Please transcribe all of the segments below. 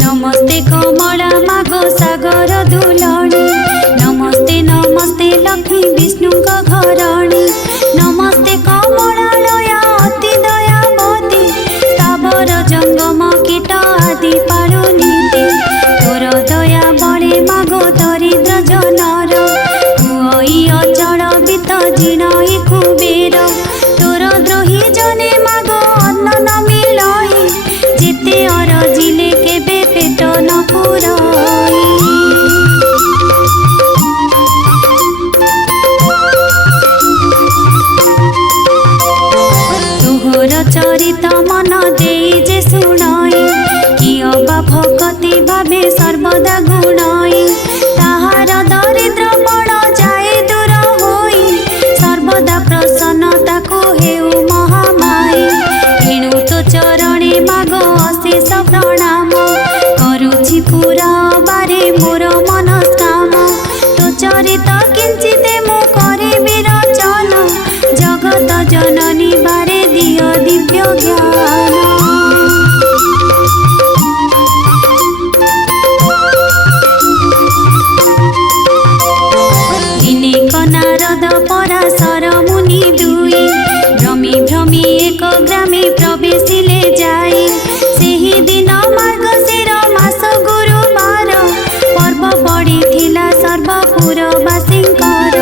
नमस्ते कमला मागो सागर दुलणी, नमस्ते नमस्ते लक्ष्मी विष्णु घरणी, नमस्ते कमला लया अति दयावती, स्थावर जंगम कीट आदि पालुनीते, तोर दया बड़े मागो दरिद्र जनर, हुई अचल वित्त जिणई कुबेर, तोर द्रोही जने मागो अन्न न मिलई, जेते अरजिले केबे पेट न पुरई। तोहर चरित मन देई जे शुणई, किय बा भक्ति भावे सर्वदा गुणई, ताहार दरिद्र बड़ जाए दूर होई, सर्वदा प्रसन्नता को हेउ महामाई, एणु तो चरणे मागो अशेष प्रणाम, करुछि पूरा बारे मोर मनस्काम, तो चरित किंचिते मु करिबि रचन, जगत जननी बारे दिय दिव्य ज्ञान। दिनेक नारद पराशर मुनि दुई, भ्रमी भ्रमी एक ग्रामे प्रवेशिले जाई, सेही दिन मार्गशीर मास गुरुवार, पर्व पड़िथिला सर्वपुरवासींकर,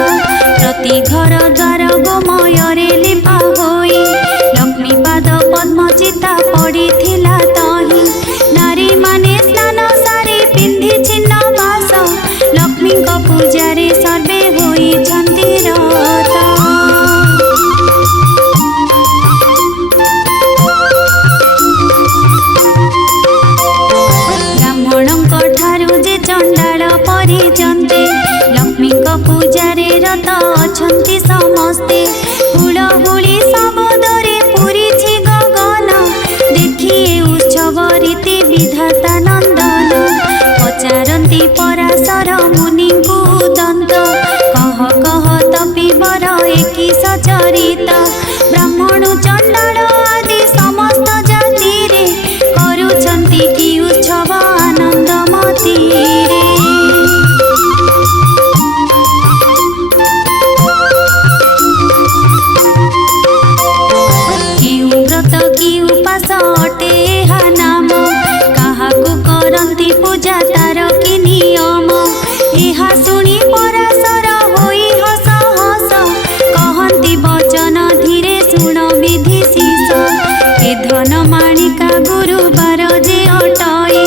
प्रति घर द्वार गोमୟରେ लिपा होई, लक्ष्मी पाद पद्म चिता पड़िथिला तही, नारी माने स्नान सारी पिंधि छिन्न बास, लक्ष्मी पूजारे सर्वे होइछन्ति रत। ब्राह्मणଙ୍କ ठारू जे चंडाल परिजन्ते, लक्ष्मी पूजारे रत अछन्ति समस्ते, हुलहुली शब्दरे पूरिछि गगन, देखिए उत्सव रीति विधाता नंदन, पचारन्ति पराशर मुनिଙ୍କୁ दंत, कह कह तपिबर एकी सचरित, ब्राह्मण चंडाल आदि समस्त जाति रे, करुछन्ति कि उत्सव आनंदमती रे। व्रत की उपास अटे एहा नाम, काहाकु करन्ति पूजा तार कि नियम, एहा सुनी पराशर होई हस हस, कहन्ति वचन धीरे शुण विधि शीस, ए धन माणिका गुरुवार जे अटई,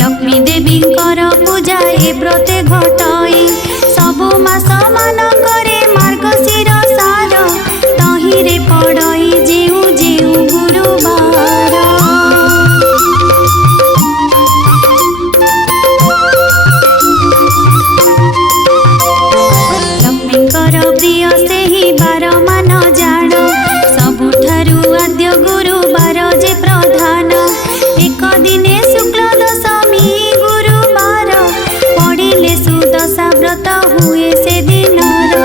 लक्ष्मी देवींकर पूजा ए व्रते घटई, सबु मास मानकरे मार्गशीर सार, तहिरे पड़ई जेउ जेउ गुरुवार। लक्ष्मीकर प्रिय सेही बार मान जान, सबुठारु आद्य गुरुवार जे प्रधान, एक दिने शुक्ल दशमी गुरुवार, पड़िले सुदशा व्रत हुए से दिनर,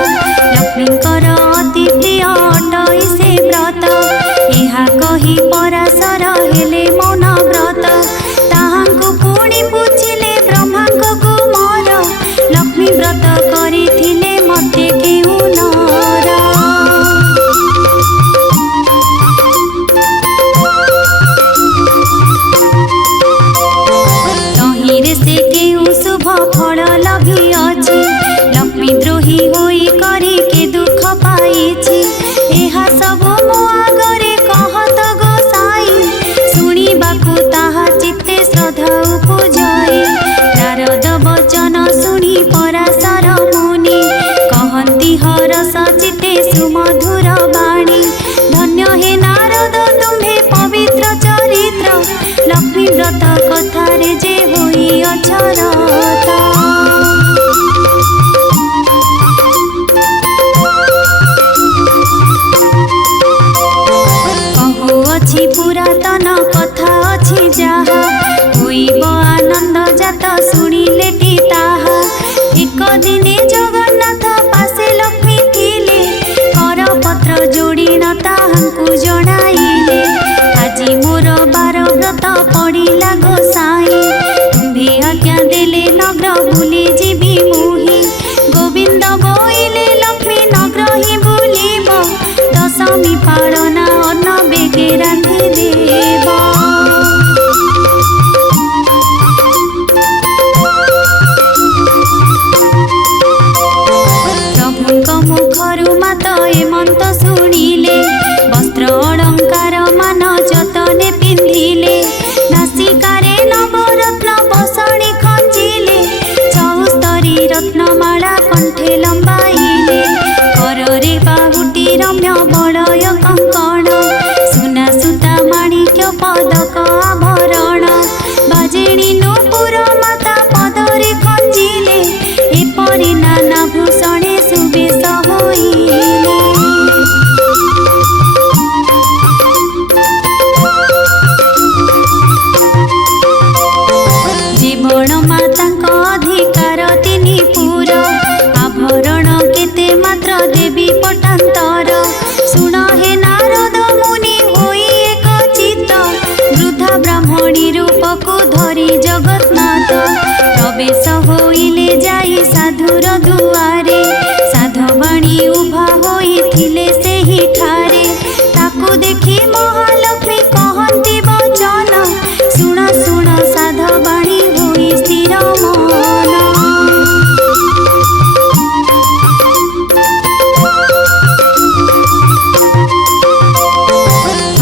लक्ष्मीकर अति प्रिय अटई से व्रत, एहा कही पराशर हेले मौन व्रत, ताहांकु पुणी पुछिले ब्रह्मांक कुमार, लक्ष्मी व्रत करिथिले मते केउ नर। तहिरे से केउ शुभ फल लभिअछि, लक्ष्मी द्रोही होई करी के दुख पाइछि, एहा सबु मो आगरे कहत गोसाई, शुणिबाकु ताहा चित्ते श्रद्धा उपजाई, नारद वचन शुणी पराशर मुनि, कहन्ति हरस चित्ते सुमधुर वाणी, धन्य हे नारद तुम्हे पवित्र चरित्र, लक्ष्मी व्रत कथारे जे होई अचरत। कहुअछि पुरातन कथा अछि जाहा, होइब आनंद जात शुणिले टी ताहा, एक दिने जगन्नाथ पासे लक्ष्मी थिले, कर पत्र तांकु जणाइले आजी मोर बार व्रत पड़िला गोसाई तुम्भे आज्ञा देले नगर बुली जीवी मुही गोविंद बोइले लक्ष्मी नगर ही बुलिब दशमी पालना अन्न बेगे रांधि देव मुखरु मात एमंत शुणिले वस्त्र अलंकार मान जतने पिंधिले नासिकारे नवरत्न बसणी खंजिले चौस्तरी रत्नमाला कंठे लंबाइले कररे बाहुटी रम्य बड़य कंकण सुना सुता माणिक्य पदक आभरण बाजेणी नूपुर माता पदरे खंजिले एपरि नाना भूषणे सुबेश होइले जीवन मातांक अधिकार तिनि पुर आभरण केते मात्र देवी पटांतर सुन हे नारद मुनि होई एक चित्त वृद्धा ब्राह्मणी रूपको धरी जगन्नाथ प्रवेश होइले जाई साधुर दुआरे साधवाणी उभा होइथिले सेही ठारे ताकु देखि महालक्ष्मी कहंती वचन सुन सुन साधवाणी होई स्थिर मन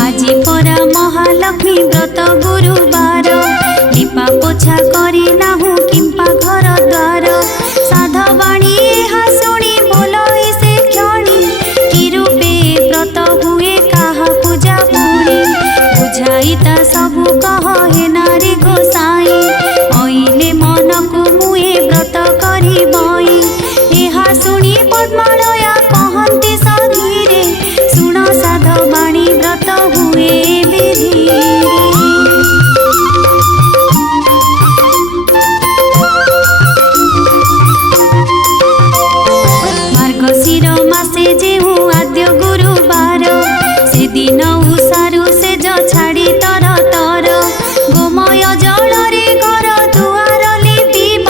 आजी परा महालक्ष्मी व्रत गुरुवार लिपा पोछा करी नाहु किंपा घर द्वार साधवाणी एहा शुणी बोलई से क्षणी कि रूपे व्रत हुए काहा पूजा पुणी बुझाई ता सबु कह हे नारी गोसाई अइले मन को मुए व्रत करी बई एहा शुणी पद्मालया कहंती सधीरे सुन साधवाणी व्रत हुए विधि मार्गशीर मासे जेहु आद्य गुरुवार से दिन उषारु से छाड़ी तर तर गोमय जल रे घर दुआर लिपिब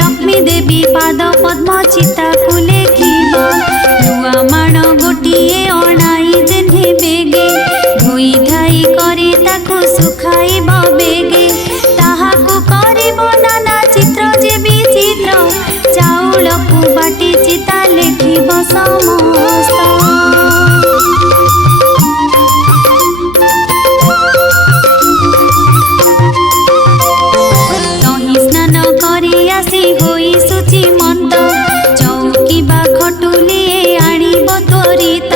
लक्ष्मी देवी पाद पद्म चिता को लेखिब नुआ माण गोटिए अणाई जेन्हे बेगे धोई धाई करी ताकु सुखाइब बेगे ताहाकु करिब नाना चित्र जे विचित्र चाउल को बाटी चिता लेखिब समस्त तही स्नान करी आसी होई सुचि मंत चौकी बा खटुलिए आनिब त्वरित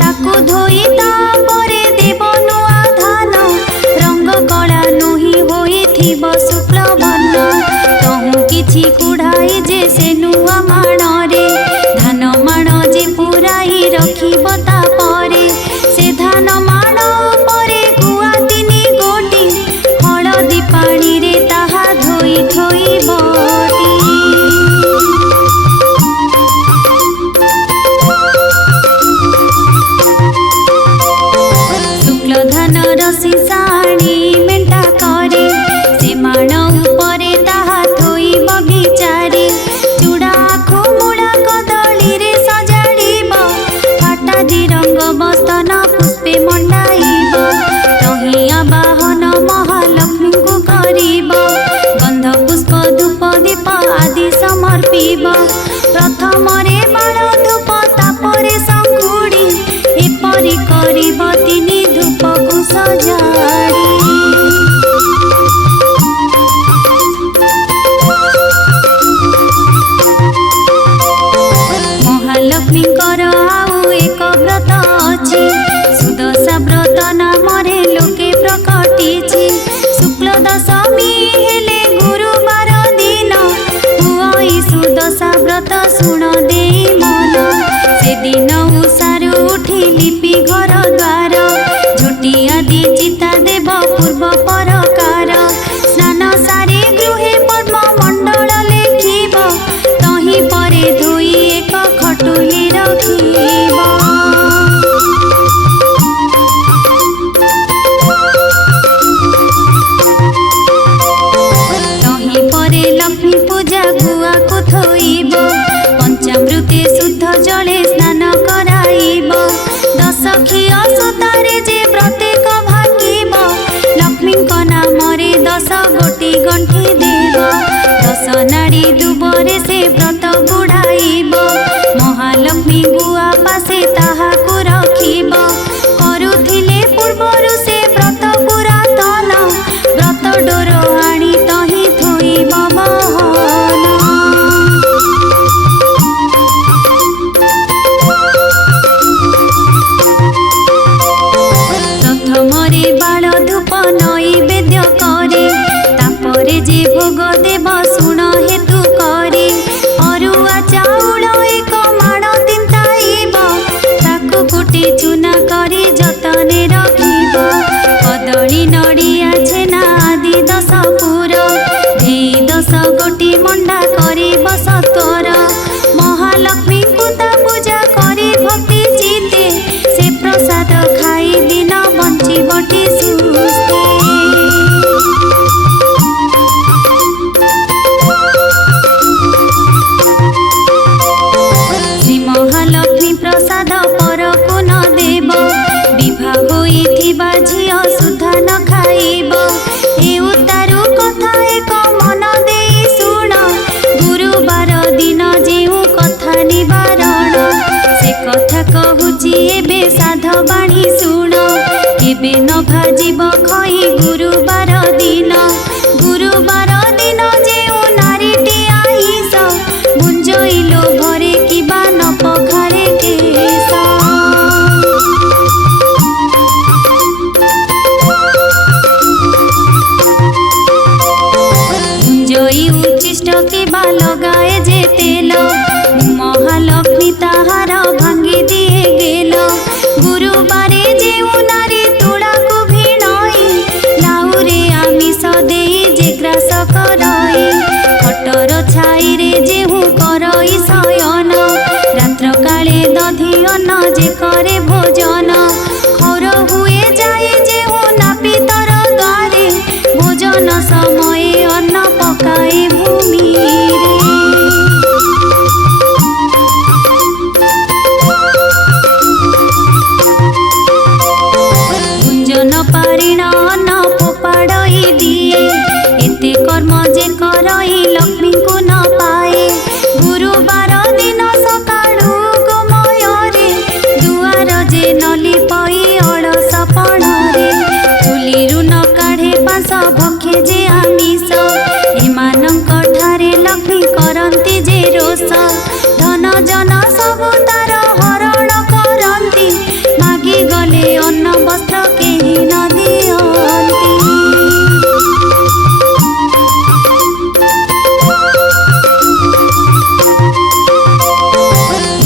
ताकु धोई तापरे देव नुआ धान रंग कला नुही होइथिब शुक्ल वर्ण तहु किछि कुढ़ाई जे से नुआ माणरे धान माण जे पुराई रखिब तापरे से धान माण उपरे गुआ तिनि गोटी हळदी पानी रे ताहा धोई धोई बटी शुक्ल धान रसी साणी मेंटा करे से माण उपरे ताहा थोई बगीचारे चूड़ा आखु मुड़ा कदली रे सजाड़ीब फाटा दी रंग बस्तन पुष्पे मंडाइब तही आवाहन महालक्ष्मी को करिब गंध पुष्प धूप दीप आदि समर्पिब प्रथम रे बाण धूप तापरे संखुड़ी एपरि करिब तिनि धूप को सजाड़ी महालक्ष्मी आउ एक व्रत अछि सुदशा व्रत नाम रे लोके प्रकटिछि शुक्ल दशमी हेले गुरुवार दिन हुई सुदशा व्रत सुन देई मन से दिन उषारु उठी लिपि घर द्वार झोटी आदि चिता देव पूर्व परकार स्नान सारी गृहे पद्म मंडल लेखिब तही परे धोई एक खटुली रखिब। से ताहाकु रखिब करुथिले पूर्वरु से व्रत पुरातन व्रत डोर आनी तही थोइब बहन। प्रथमरे बाल धूप नैवेद्य करे तापरे जे भोग देव शुण हेतु करे अरुआ चाउल एक माण तिंताइब ताकु कुटी चूना करी जतने रखिब कदली नड़िया छेना आदि 10 पुर देई 10 गोटी मंडा करिब सत्वर महालक्ष्मी को ता पूजा करी भक्ति चिते से प्रसाद खाई दिन बंचिबटी सुस्ते। श्री महालक्ष्मी प्रसाद परकु न देव विवाह होइथिबा झियो सुधा न खाइब ए उतारू कथा एक मन देई शुण गुरुवार दिन जेउ कथा निवारण से कथा कहूची एबे साधवाणी शुण एबे न भाजिब खई गुरुवार दिन जेउ नारीटी आइस भुंजइलो भरे किबा न पखारे केस। भुंजई उच्छिष्ट किबा लगाए जे तेल महालक्ष्मी ताहार भांगी दिए गेल गुरुवारे जेउ नारी तुड़ाकु भिणई लाउरे आमिष देई जे ग्रास करई खटर छाई रे जेहु करई शयन रात्र काले दधि अन्न जे करे भोजन खौर हुए जाए जेहु नापितर द्वारे भोजन समय अन्न पकाए भूमि रे। गुंजन पारिण अन्न फोपाड़ई दिए एते कर्म जे करई लक्ष्मी को न पाए गुरुवार दिन सकाळु गोमयरे दुआर जे नली पई अलस पणरे चुलीरु न काढ़े पांस भक्षे जे आमिष एमानंक ठारे लक्ष्मी करंती जे रोष धन जन सबु तार हरण करंती मागी गले अन्न वस्त्र केही न दियंती।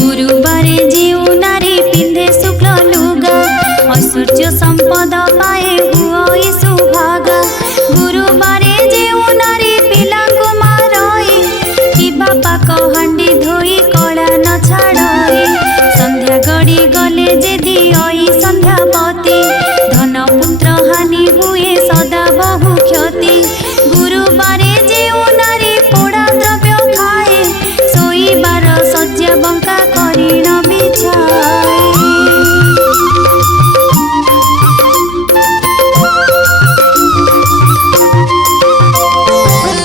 गुरुवारे जेउ नारी पिंधे शुक्ल लुगा ऐश्वर्य संपद पाए हुई सुभागा गुरुवारे जेउ नारी पिला को मारई किबा पाक हांडी धोई कला न छाड़ई संध्या गड़ी गले जे दियई संध्यावती धन पुत्र हानि हुए सदा बहु क्षति गुरुवारे जेउ नारी पोड़ा द्रव्य खाए सोईबार शଯ୍ୟା बंका करिण बिछाए।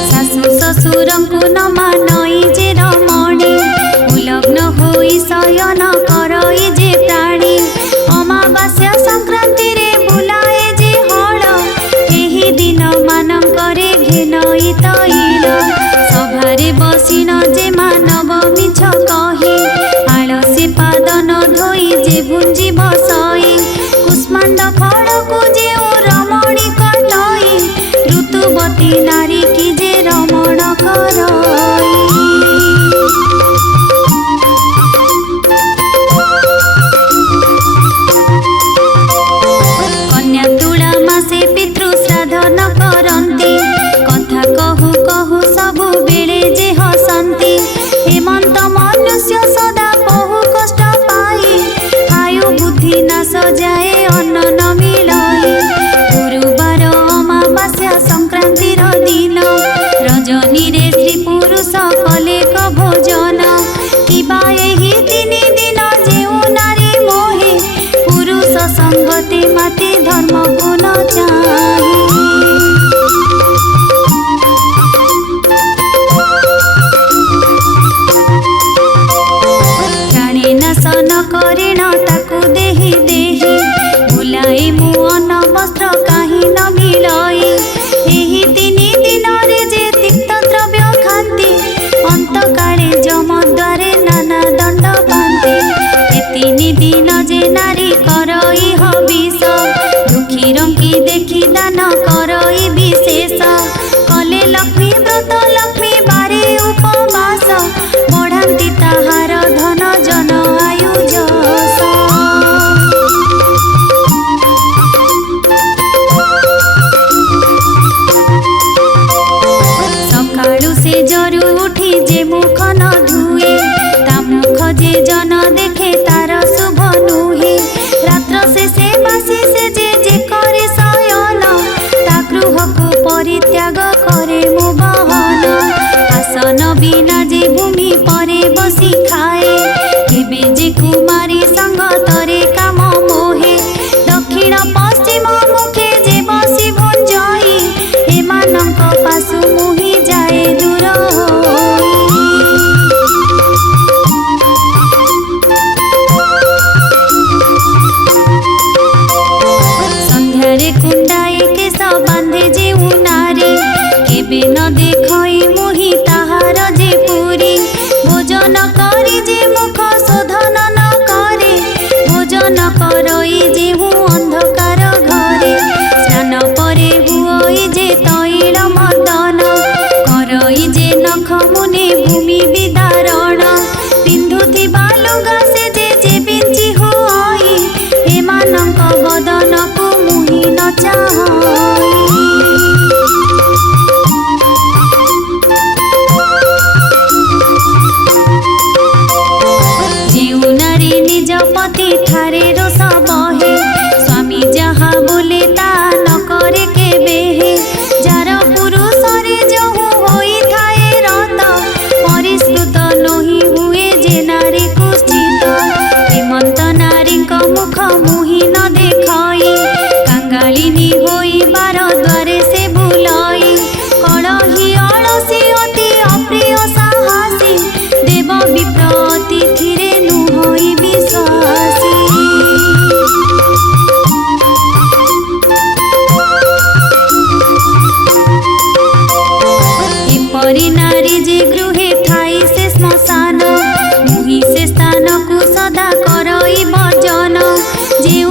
शाशु शशुरंकु न मानई जे रमणी उलग्न होई शयन करई जे प्राणी अमावास्या संक्रांति रे बुलाए जे हल एही दिन मानंकरे घेनई तैल सभारे बसिन जे मानव मिछ कही आलसी पाद न धोई जे भुंजी बसई कुष्मांड फलकु जेउ रमणी कटई ऋतुवती नारी की जे रमण करई। कन्या तुला मासे पितृ श्राद्ध न करंती कथा कहु कहु सबु बेले जे हसंती हेमंत मनुष्य सदा बहु कष्ट पाई आयु बुद्धि नाश जाए अन्न न मिलई गुरुवार अमावास्या संक्रांतिर दिन रजनी रे स्त्री पुरुष कलेक भोजन किबा एही 3 दिन जेउ नारी मोहे पुरुष संगति माते धर्म गुण चाहे। प्राणी नाश न कर ऋण ताकू देहि देहि भुलाए मु अन्न वस्त्र काहि न मिलई एही तिनि दिन रे जे तिक्त द्रव्य खान्ति अंत काले जम द्वारे नाना दंड पान्ति ए तिनि दिन जे नारी करई हबिष दुखी रंकी देखी दान करई विशेष कले लक्ष्मी व्रत लक्ष्मी बारे उपवास बढ़ाती ताहार धन जन आयु जस सकाळु से जरु उठी जे मुख न धुए ता मुख जे जन देखे तार शुभ नुहे रात्र से बासी से जे करे शयन ता गृह को परित्याग करे मो बहन आसन बिना जे भूमि परे बसी खाए केबे जे कुमारी संग तरे काम मोहे दक्षिण पश्चिम मुखे जे बसी भुंजई एमानंक पासु मुहि जाए दूर होई। संध्यारे कुंडाए केश बांधे जे नारी केबे न देखई मुहि ताहार जे पुरी भोजन करी जे मुख शोधन न करे भोजन करई जे अंधकार घरे स्नान परे हुई जे तैल मर्दन करई जे नख मुने भूमि विदारण पिंधुथिबा लुगा से जे बिंची होई एमानंक बदन को मुहि न चाहई। जेउ नारी निज पति ठारे रोष बहे स्वामी जहा बोले ता न करे केबे जार पुरुष रे जहु होई थाए रत परिष्कृत नही हुए जे नारी कुष्ठित हेमंत नारी मुख मुहि न देखई कांगालिनी होई बार द्वारे से बुलाई कलही अलसी अति अप्रिय साहसी देव विप्र अतिथिरे नुहई विश्वासी। एपरि नारी जे गृहे थाई से श्मशान मुहि से स्थान को सदा करई भजन जे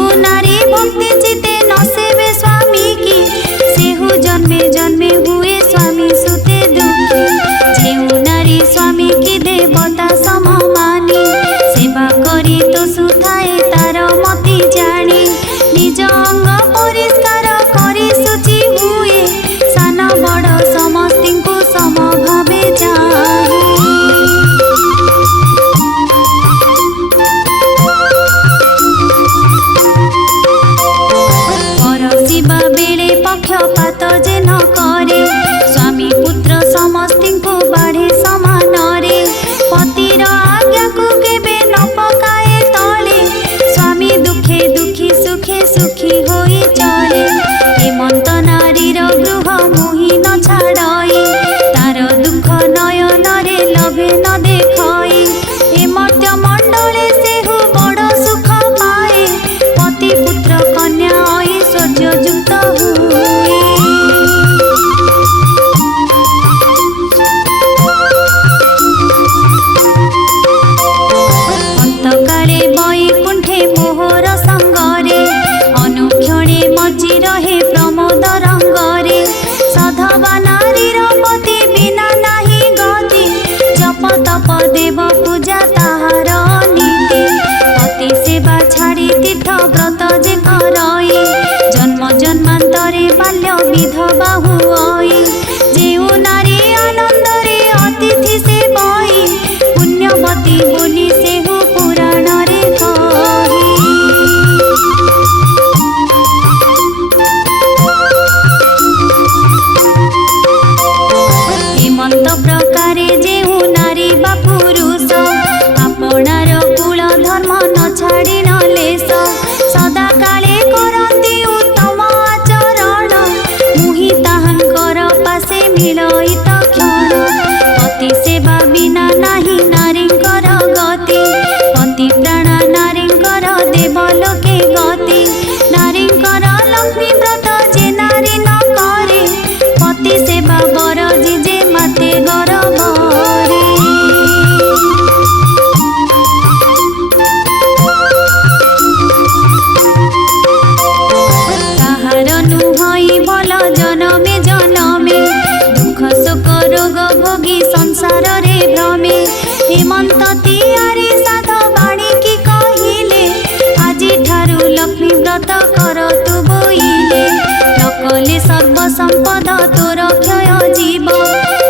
संपद तोर क्षय जीव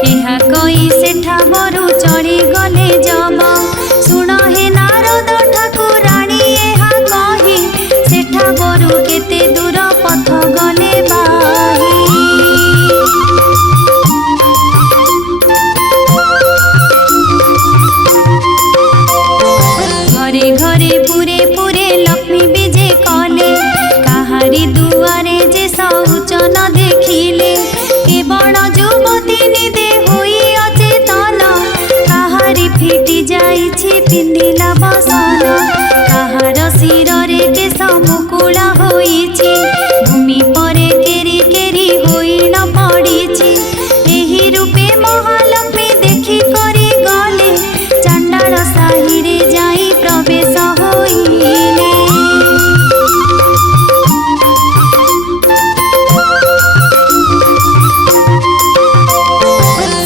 ଏହା କହି ସେଠାବରୁ ଚଳି ଗଲେ ଯବ। ଶୁଣ ହେ ନାରଦ ଠାକୁରାଣୀ ଏହା କହି ସେଠାବରୁ କେତେ ଦୂର ପଥ ଗଲେ ବାହି। घरे घरे पुरे पुरे लक्ष्मी विजे कले काहारी दुआरे जे शौच न देखिले केवल युवती निदे होई अचेतन काहारी फिटी जाइछि पिंधिला बसन काहार शिରରେ केश मुकुला होइछि भूमि परे केरी केरी होइण पड़िछि एही रूपे महालक्ष्मी देखि करी गले चांडाल साहिरे जाई प्रवेश होइले।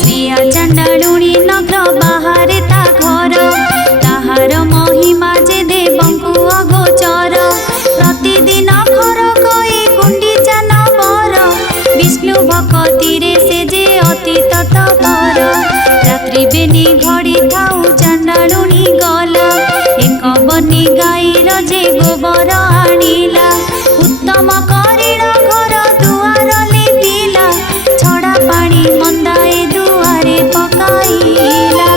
श्रिया चांडालुणी नग्र बाहारे ता घर ताहार महिमा जे देवंकु अगोचर प्रतिदिन घर कई गुंडीचा नवर विष्णु भक्तिरे से जे अति तत्पर रात्रि बेनी घड़ी थाऊ चांडालुणी गला एक बनी गाईर जे गोबर आनिला उत्तम करिण घर दुआर लिपिला छड़ा पानी मंदाए दुआरे पकाइला।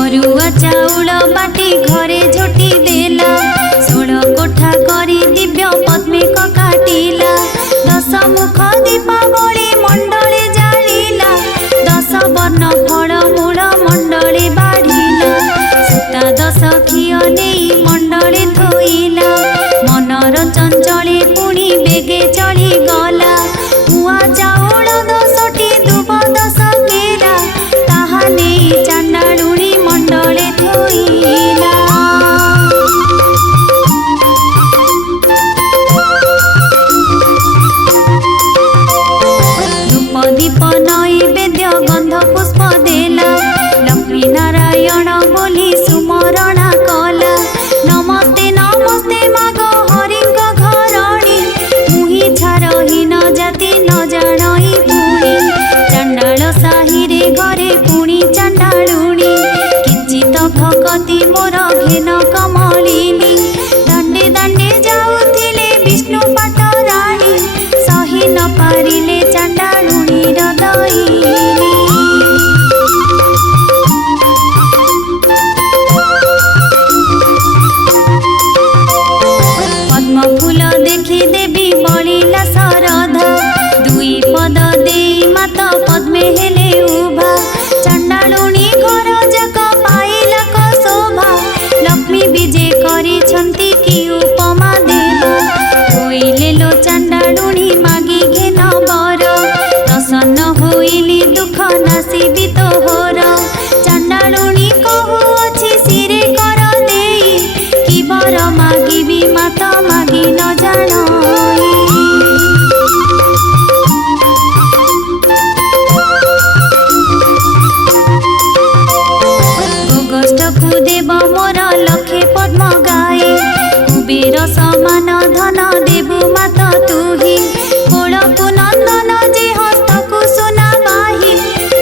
अरुआ चाउल बाटी घरे झोटी देला 16 कोठा करी दिव्य पद्मे काटिला 10 मुख दीपावली मंडले जालिला 10 वर्ण फल मूल मंडले बाढ़िला सूता 10 खिय नहीं मंडले थोइला मनर चंचले पुणी बेगे चली गला हुआ चाउल 10टी दुब 10 केरा ताहा नहीं चांडालुणी मंडले थोइला। धूप दीप नैवेद्य गंध पुष्प देला लक्ष्मी नारायण बोली सुमरणा कला नमस्ते नमस्ते माग हरिंग घरणी मुही छारहीन जाति न जाणई पुणी चांडाल साहिरे घरे पुणी चांडालुणी किंचित भक्ति मोर घेन कमलिनी दांडे दांडे जाउथिले विष्णु पाटराणी सही न पारिले चांडालुणी हृदयिनी। पद्म फूल देखि देवी बलिला शरधा दुई पद देई मात पद्मे हेले उभा चांडालुणी घर जाक पाइला क शोभा लक्ष्मी विजे करिछन्ति कि उपमा देवा होइले लो चांडालुणी मागी घेन बर प्रसन्न होइली दुख नासिबी तोहर चांडालुणी कहुअछि सिरे कर देई कि बर मागिबी मात मागी न जाणई। गोष्ठकु देव मोर लखे पद्म गाए कुबेर समान धन देबु मात तुही कोलकु नंदन जे हस्तकु सुना बाही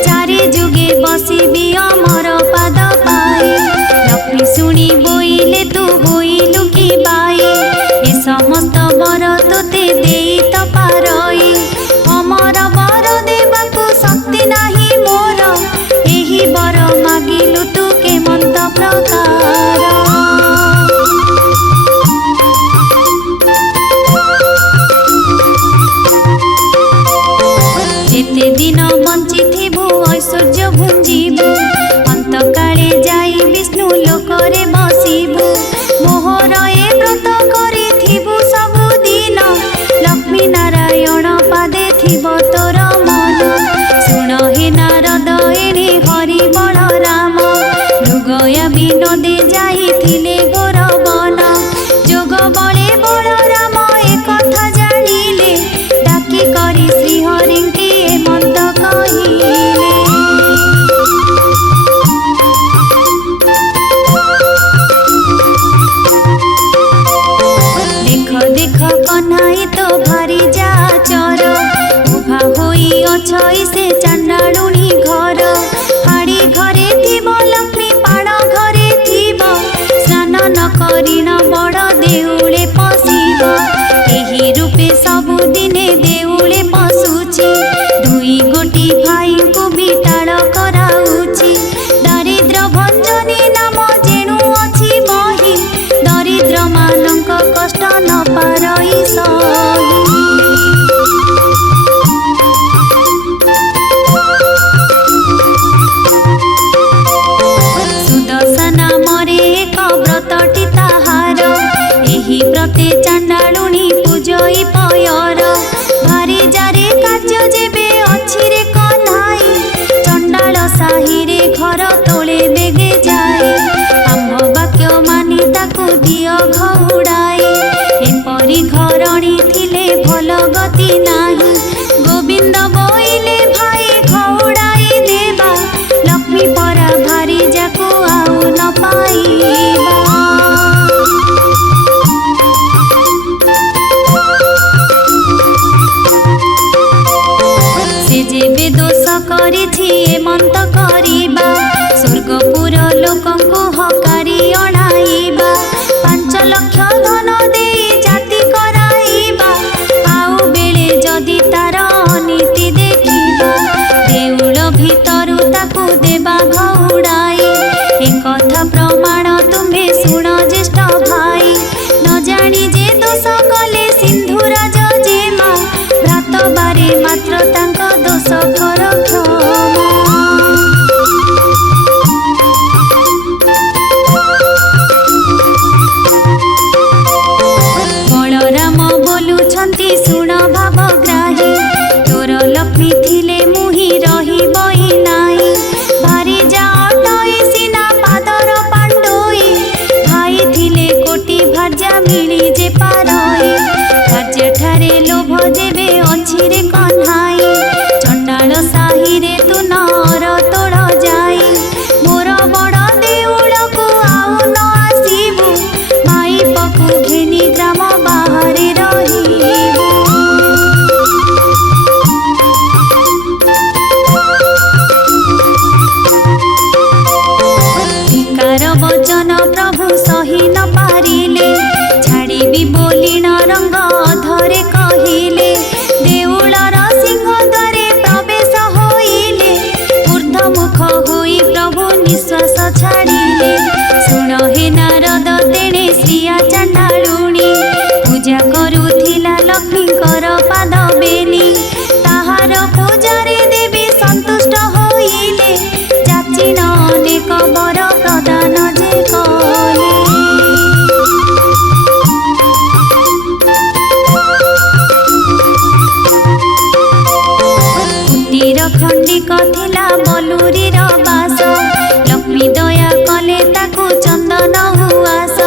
चारि जुगे बसिबी अमर पाद पाए लक्ष्मी शुणी बोइले तू होइलु कि बाए ए समस्त वर तोते देई त पारई अमर वर देबाकु शक्ति नाही मोर एही वर मागिलु तू केमंत प्रकार। जेते दिन बंचिथिबु ऐश्वर्य भुंजिबु साहिरे घर तोले बेगे जाए आम्भ वाक्य मानि ताकू दियो घउड़ाए एपरी घरणी थिले भल गति नाही गोविंद बोइले भाई घउड़ाई देबा लक्ष्मी परा भारी जाकू आउ न पाइबा से जेबे दोष करिछि एमंत करिबा स्वर्गपुर लोकंकु हकारी अणाइबा 5 लाख धन देई जाति कराइबा आउ बेले जदि तार अनीति देखिबा देउल भितरु ताकू देबा घउड़ाई एकथा प्रमाण तुम्हे शुण ज्येष्ठ भाई न जानी जे दोष कले सिंधुराज जेमा भ्रात बारे मात्र तांक दोष कर क्षमा बलराम बोलुछंती शुण भावग्राही तोर लक्ष्मी थिले मुहि रही बई नाही भारी जा अटई सिना पादर पांडोई भाई थिले कोटी भाजा मिली जे पारई भाज्य ठारे लोभ जेबे अछि रे कन्हाई चंडाल साहिरे तू नर तोड़ जाई मोर बड़ देउलकू आउ न आसीबू माई पकू घेनी ग्राम बाहरे रहिबू धिकार वचन प्रभु सही न पारिले छाड़ीबी बोली न रंग अधरे कहिले देउलर सिंहद्वारे प्रवेश होइले ऊर्ध्वमुख होई प्रभु निश्वास छाड़िले शुण हे नारद तेणे श्रिया चंडालुणी पूजा करुथिला लक्ष्मीकर पाद बेनी ताहार पूजारे देवी संतुष्ट होइले जाचिन अनेक वर प्रदान जे कले कुटीर खंडिक थिला बलुरीर बास लक्ष्मी दया कले ताकू चंदन हुआस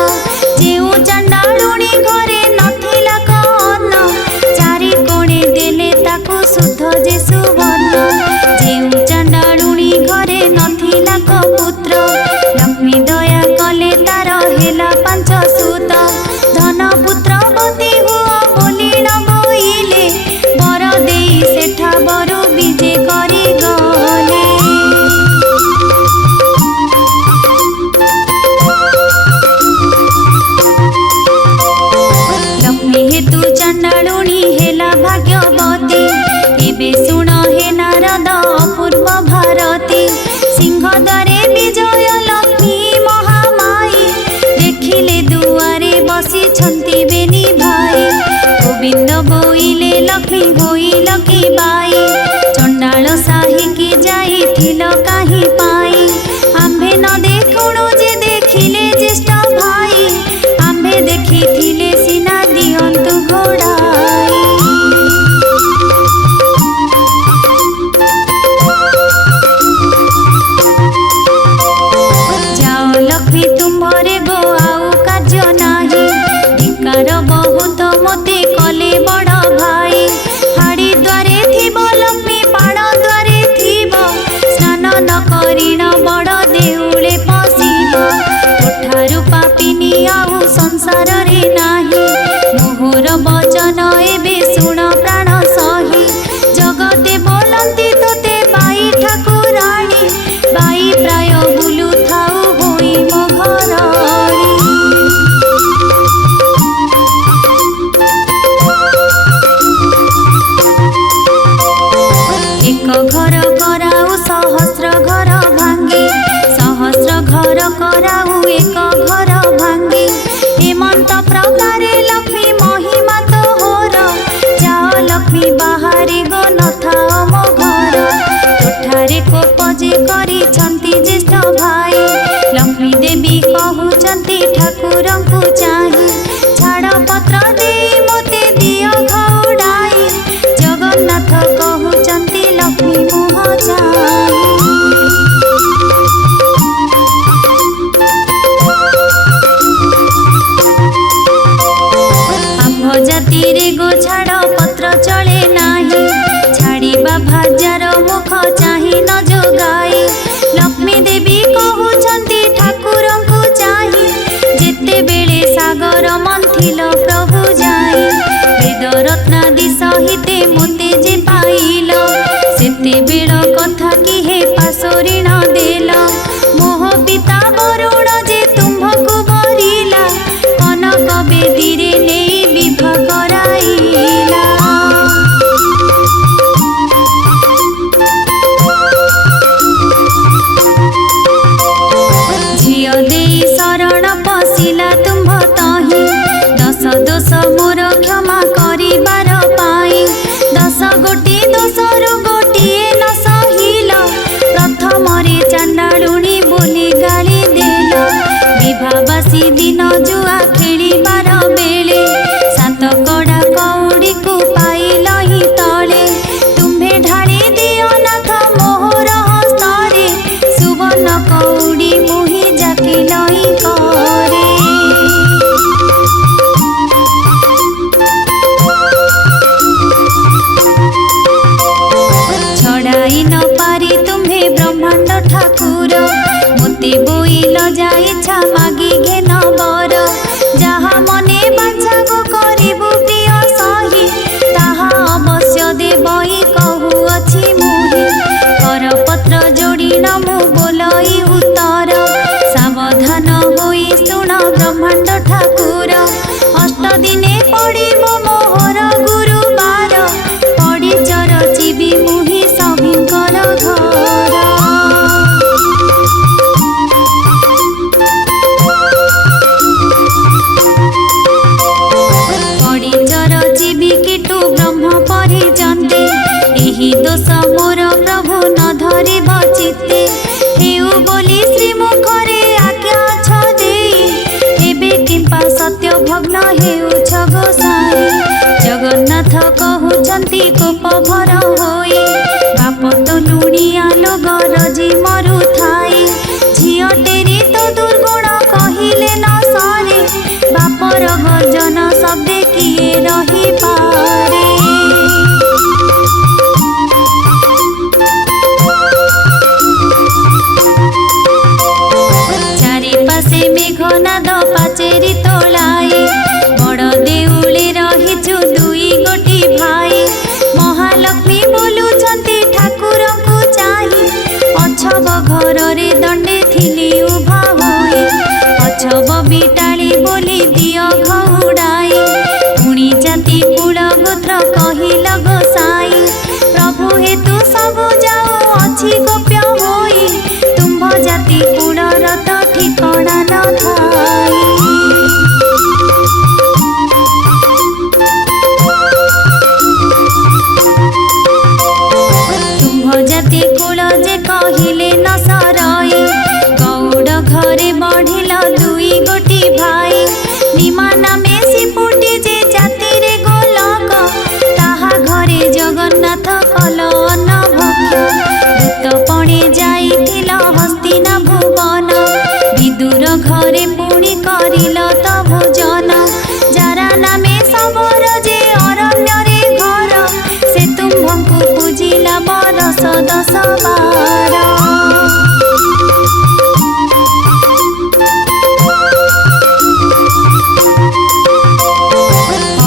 जेउ चंडालुणी घरे नथिला कन्न चारि कोणे देले ताकू शुद्ध जे सुवर्ण जेउ चंडालुणी घरे नथिला पुत्र लक्ष्मी दया कले तार हेला 5 सूत धन पुत्रवती हुआ बोली न बोइले वर देई सेठा बरु विजे करी गले लक्ष्मी हेतु चंडालुणी हेला भाग्यवती एबे शुण हे नारद अपूर्व भारती सिंहद्वारे विजय लक्ष्मी महामाई देखिले दुआरे बसी छंती बेनी भाई गोविंद बोइले लक्ष्मी होइल कि बाई चंडाल साही की जाई थिल काहि पाई आम्भे न देखुणु जे देखिले ज्येष्ठ भाई आम्भे देखिथिले सिना दियंतु घोड़ाई जाओ लक्ष्मी तुम्भरे गो आउ कार्य नाही धिकार बहुत मते कले बड़ भाई हाड़ी द्वारे थिब लक्ष्मी पाण द्वारे थिब स्नान न करिण बड़ देउले पसिब तोठारु पापिनी आउ संसार रे नाही मोहर वचन एबे शुण प्राण सही जगते बोलंती तोते बाई ठाकुराणी बाई प्राय बुलु थाउ होई मो घरणी एक घर कराऊ सहस्र घर भांगी सहस्र घर कराऊ एक घर भांगी हेमंत प्रकारे लक्ष्मी महिमा तोहर जाओ लक्ष्मी बाहरी गो नथा मो घर तोठारे कोप जे करी छंती ज्येष्ठ भाई लक्ष्मी देवी कहउचंती ठाकुरंकु चाहि छाड़ पत्र दे मोते दियो घउड़ाई जगन्नाथ कहउचंती लक्ष्मी मुह चाहि ब्रह्मांड ठाकुर अष्ट दिने पड़िब मोहर गुरुबार पड़ी चरचिबी मुहि सभिंकर घर पड़ी चरचिबी कीटु ब्रह्म परिजन्ते एही दोष मोर प्रभु न धरिब चित्ते हेउ बोली श्रीमुखरे आज्ञा छ देई एबे किंपा सत्य भग्न हेउछ गोसाई जगन्नाथ कहउछन्ति कोप भर होई बाप तो लुणिया लोग रजी मरु थाई झियो टेरी तो दुर्गुण कहिले न सरे बापर गर्जन शब्दे किए रही पारे चारिपाशे मेघनाद पाचेरी तोलाई बड़ देउले रहिछु दुई गोटी भाई महालक्ष्मी बोलुछन्ति ठाकुरଙ୍କୁ चाहि अछब घररे दण्डे थिली उभा होई अछब बिटाली बोली दियो घउडाई पुणी जाति कुल गोत्र कहिल गोसाई प्रभु हेतु सब जाओ अछि गोप्य होई तुम्भ जाति कुलर त ठिकଣା न थाई तुम्भ जाति कुल जे कहिले न सरई गौड़ घरे बढ़िल दुई गोटी भाई निमा नामे सिपुटी जे जातिरे गोलक ताहा घरे जगन्नाथ कल अन्न भक्ष्य दूत पणे जाइथिल हस्तिना भुवन विदुर घरे पुणी करिल त भोजन जारा नामे सबर जे अरण्यरे घर से तुम्भଙ୍କୁ पूजिला बरस 10-12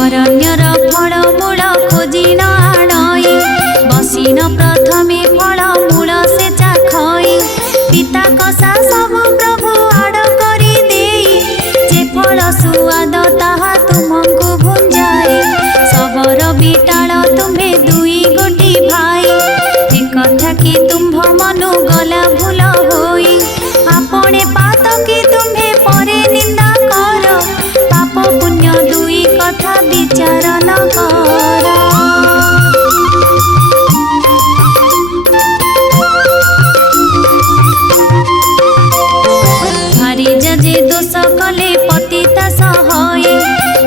अरण्यर फल मूल खोजी न आणई बसिन प्रथमे फल मूल से चाखई पिता कसा सब प्रभु आड़ करी देई जे फल सुआद ताहा तुमको भुंजाए सबर बिटाल तुम्हे दुई गोटी भाई ए कथा कि तुम्भ मनु गला भूल होई आपणे पात कि तुम्हे परे निंदा कर पाप पुण्य दुई कथा विचार न कर भारी जे दोष कले पतिता सहये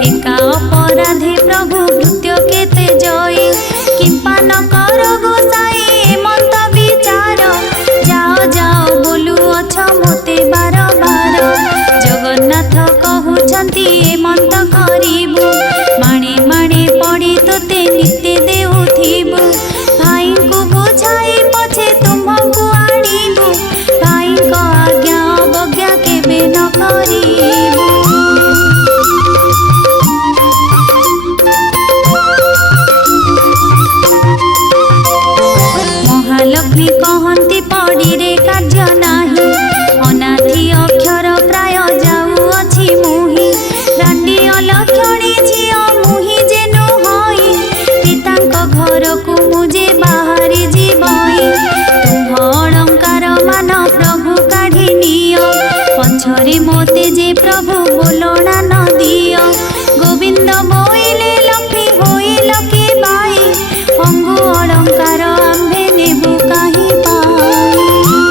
एका अपराधे प्रभु भृत्य केते जये किंपा न कर गोसाई एमंत विचार जाओ जाओ बोलु अछ मोते बार बार जगन्नाथ कहउछन्ति एमंत करिबु माणे माणे पड़ी तोते नित्य देउथिबु भाईଙ୍କୁ बुझाई पछे तुमको आनिबु भाईଙ୍କ आज्ञा अवज्ञा केबे न करिबु महालक्ष्मी कहन्ति पड़ी रे कार्य नाही अनाथि अक्षर प्राय जाऊ अछि मुहि रांडी अलक्षणी झियो मुहि जेनु होई पितांक घरकु मुजे बाहारी जीवई तुम अलंकार मान प्रभु काढ़ी नियो पछरे मोते जे प्रभु बोलणा न दियो गोविंद बोइले लक्ष्मी होइल के बाई अंगु अलंकार आम्भे नेबु काहि पाई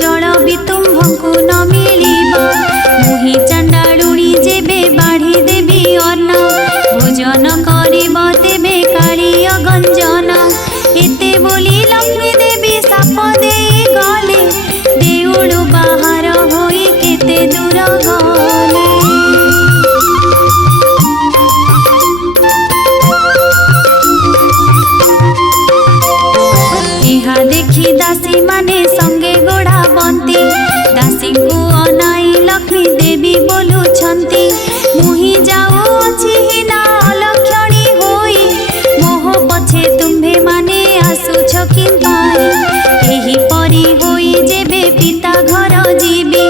जल भी तुम्भंकु न मिलिब मुहि चांडालुणी जेबे बाढ़ी देवी अन्न भोजन करिब तेबे कालिय गंजन एते बोली लक्ष्मी देवी साप देई गले देउळु बाहर होई केते दूर गले। एहा देखी दासी माने संगे गोड़ा बंती दासी को अनाई लक्ष्मी देवी बोलुछंती मुहि जाऊ अछि हिना अलक्षणी होई मोह पछे तुम्भे माने आसुछ किंपाई एही परी होई जेबे पिता घर जीवी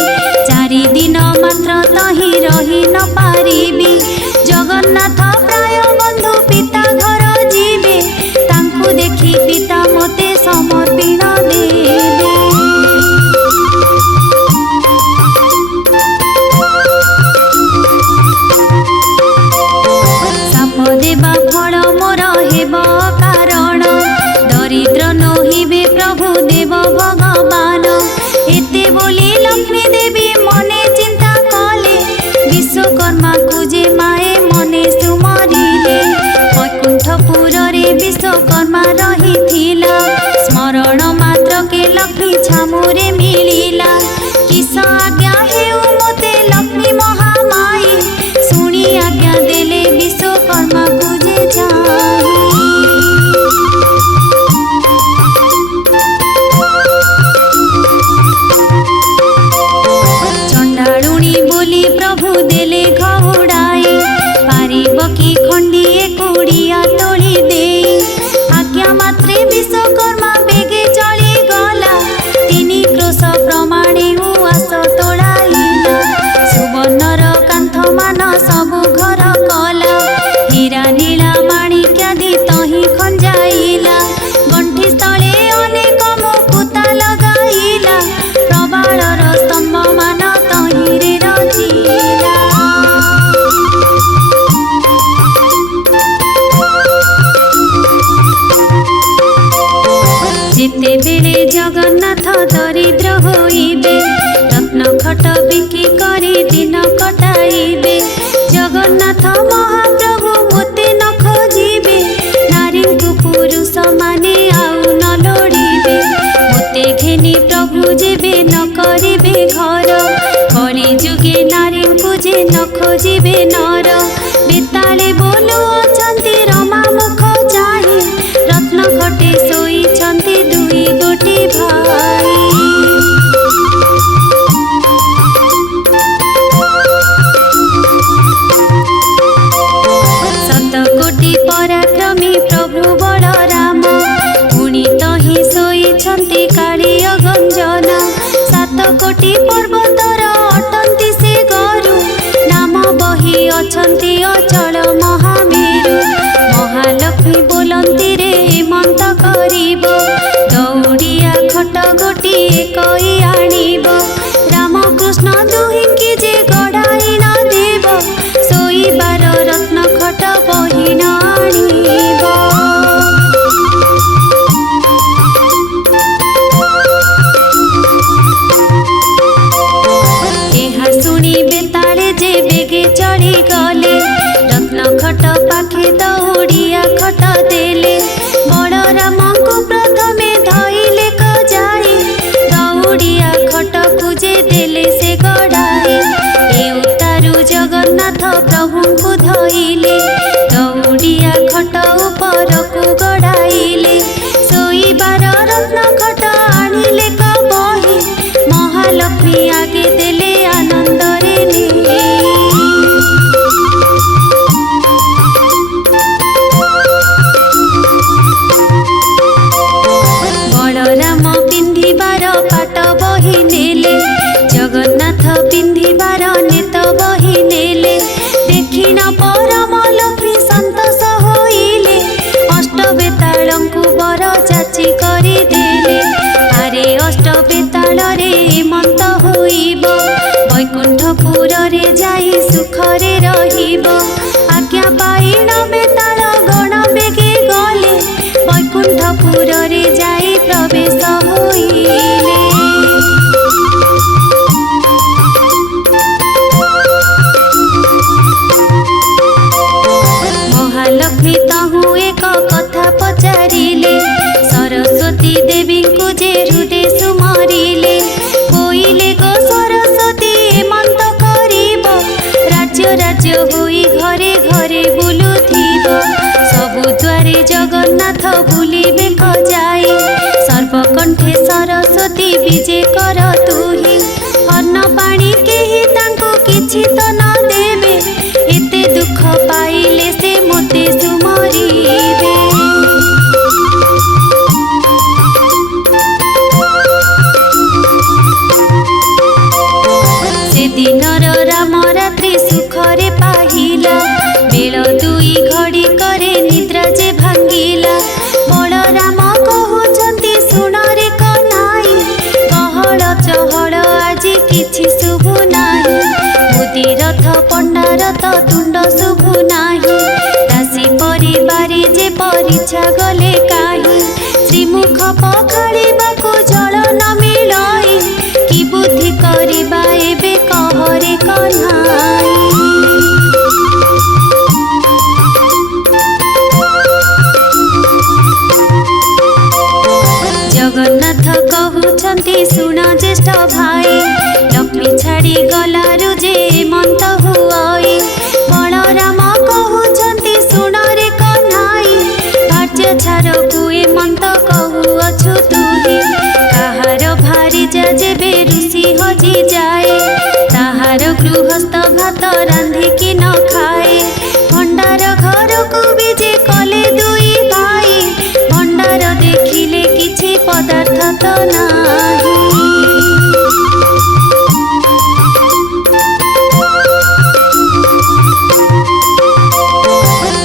4 दिन मात्र तही रही न पारिबी जगन्नाथ प्राय बंधु पिता घर जीवे तांकु देखी पिता मते समर्पिण देबे। साप देवा फल मोर हेब कारण दरिद्र नहिबे प्रभु देव भगवान एते बोली लक्ष्मी देवी मने चिंता कले विश्वकर्मा को जे माए मने सुमरिले वैकुंठपुर रे विश्वकर्मा रहिथिला स्मरण मात्र के लक्ष्मी छामुरे मिलिला किस आज्ञा हेउ मोते लक्ष्मी महामाई सुनी आज्ञा देले विश्वकर्मा को जे जाई। चंडालुणी बोली प्रभु देले घौड़ाई पारिब की खंडिए कुड़िया तोड़ी देई आज्ञा मात्रे विश्वकर्मा बेगे चली गला 3 क्रोश प्रमाणे उआस तोड़ाइला सुवर्णर कांथ मान सबु घर कला हीरा नीला माणिक्यादि तही खंजाइला गंठी स्थले अनेक मुकुता लगाइला प्रबालर स्तंभ मान तही रे रचिला। जेते बेले जगन्नाथ दरिद्र होइबे रत्न खट बिकी करी दिन कटाइबे जगन्नाथ महाप्रभु मोते न खोजिबे नारी को पुरुष माने आउ न लोड़िबे मोते घेनी प्रभु जेबे न करिबे घर कली जुगे नारी को जे न खोजिबे नर बेताले बोलु अछंती रमा मुख चाहि रत्न खटे सोईछंती 2 गोटी भाई। शतकोटी पराक्रमी प्रभु बलराम पुणी तही सोईछंती कालिय गंजन 7 कोटी पर्वतर अटंती से गरु नाम बही अछंती अचल महामेरु महालक्ष्मी बोलंती रे हेमंत करिब दौड़िया खट गोटी कई आनिब रामकृष्ण दुहिंकी जे गढ़ाई न देव सोईबार रत्न खट बही न आनिब। एहा सुनी बेताले जे बेगे चढ़ी गले रत्न खट पाखे दौड़िया खट देले बलराम को प्रथमे धइले कजाई दौड़िया खट को जे देले से गड़ाई ए उतारू जगन्नाथ प्रभु को धइले दौड़िया खट ऊपर को गड़ाइले सोईबार रत्न खट आनिले कबही महालक्ष्मी आगे देले आनंद रे ने। बलराम पिंधिबार पाट बही नेले जगन्नाथ पिंधिबार नेत बही नेले देखिन परम लक्ष्मी संतोष होइले अष्टबेतालंकु बर चाची करी देले आरे अष्टबेताल रे हेमंत होइब वैकुंठपुर रे जाई सुखरे रहिब आज्ञा पाइण बेताल गण बेगे गले वैकुंठपुर रे जाई प्रवेश होइले। विजे कर तुही अन्न पानी केही तांको किछि तो न देबे एते दुख पाइले से मोते सुमरिबे से दिनर राम रात्रि सुखरे पाहिला बेल दुई घड़ी करे निद्रा जे भांगिला बलराम कहउछंती सुन रे कन्हाई कहल चहल आज किछि शुभु नाही बुद्धि रथ पंडारथ तुंड शुभु नाही दासी परिवारी जे परिछा गले काहि श्रीमुख पखाळिबाकु जल न मिलई कि बुद्धि करिबा एबे कहरे कन्हाई जगन्नाथ कहउछंती सुन ज्येष्ठ भाई लक्ष्मी छाड़ी गलारु जे मंत हुई बलराम कहउछंती सुन रे कन्हाई भार्य छार कुए मंत कहउअछु तुही काहार भारी जा जेबे ऋषि हजि जाए ताहार गृहस्थ भात रांधिकी न खाए भंडार घर को विजे कले दुई भाई भंडार देखिले किछि पदार्थ तो नाही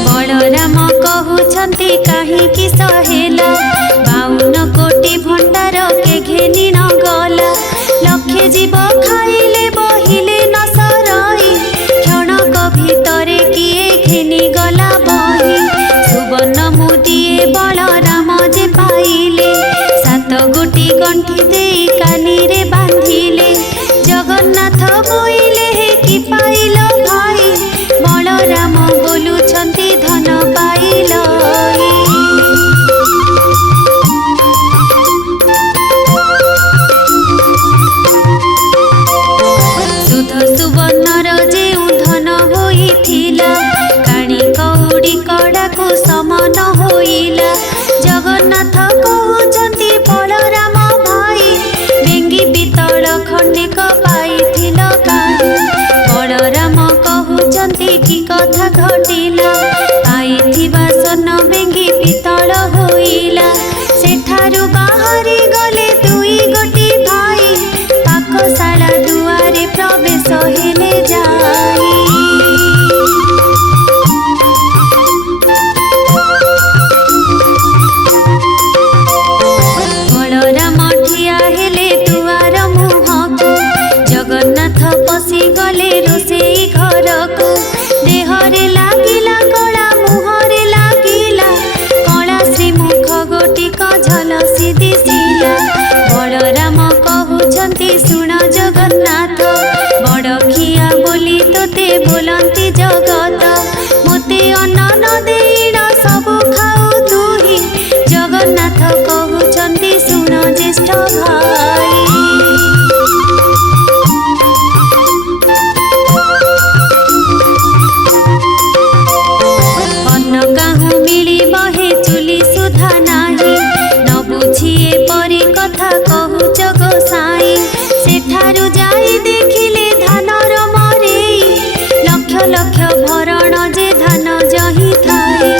बलराम कहउछंती काहिकी सहेला 52 कोटी भंडार के घेनी न गला लक्षे जीव खाइले बहिले न सरई क्षणक भितरे किए घेनी गला बही सुवर्ण मुदिए बलराम जे पाइले 7 गोटी गंठी देई कानी रे बांधिले जगन्नाथ बोइले हे कि पाइल भाई बलराम बोलुछंती धन पाइल सुध सुवर्णर जेउ धन होइथिला काणी कौड़ी कड़ाकु समान होइला जगन्नाथ कहउछंती बलराम भाई बेंगी पितल खंडिक पाइथिल काहे बलराम कहउछंती कि कथा घटिला पाइथिबा स्वर्ण बेंगी पितल होइला सेठारु बाहरी गले दुई गोटी भाई पाकशाला दुआरे प्रवेश हेले जाई बलराम ठिया हेले दुआर मुहको जगन्नाथ पशि गले रोषेई घरको देहरे लागिला कला मुहरे लागिला कला श्रीमुख गोटिक झलसी दिसिला बलराम कहउछंती सुन जगन्नाथ बड़खिया बोली तोते बोलंती जगत मोते अन्न न देईन सबु खाऊ तुही जगन्नाथ कहउछंती सुन ज्येष्ठ भाई अन्न काहू मिलिब हे चुली सुधा नाही न बुझिए परी कथा कहूच गोसाई सेठारु जाई देखिले धानर मरेई लक्ष लक्ष भरण जे धान जही थाए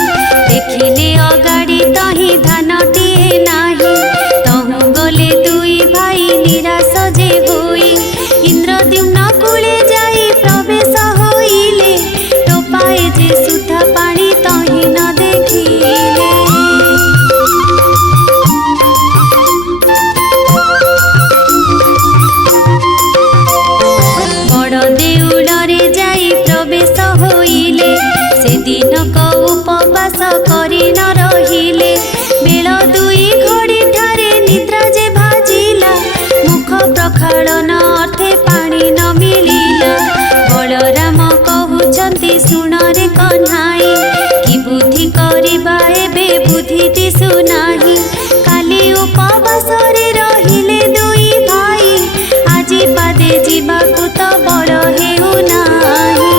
देखिले अगाड़ी तही धानटिए नाही तहु गले दुई भाई निराश जे होई इंद्रद्युम्न कूले जाई प्रवेश होइले टोपाए जे सुधा पानी तही न देखिले बड़ देउलरे जाई प्रवेश होइले से दिनक उपवास करि न रहिले बेल दुई घड़ी ठारे निद्रा जे भाजिला मुख प्रक्षालन अर्थे पानी न मिलिला बलराम कहउछंती सुन रे कन्हाई कि बुद्धि करिबा एबे बुद्धि दिसु नाही काली उपवास रे रहिले दुई भाई आजी पादे जीवाकु तो बड़ हेउ नाही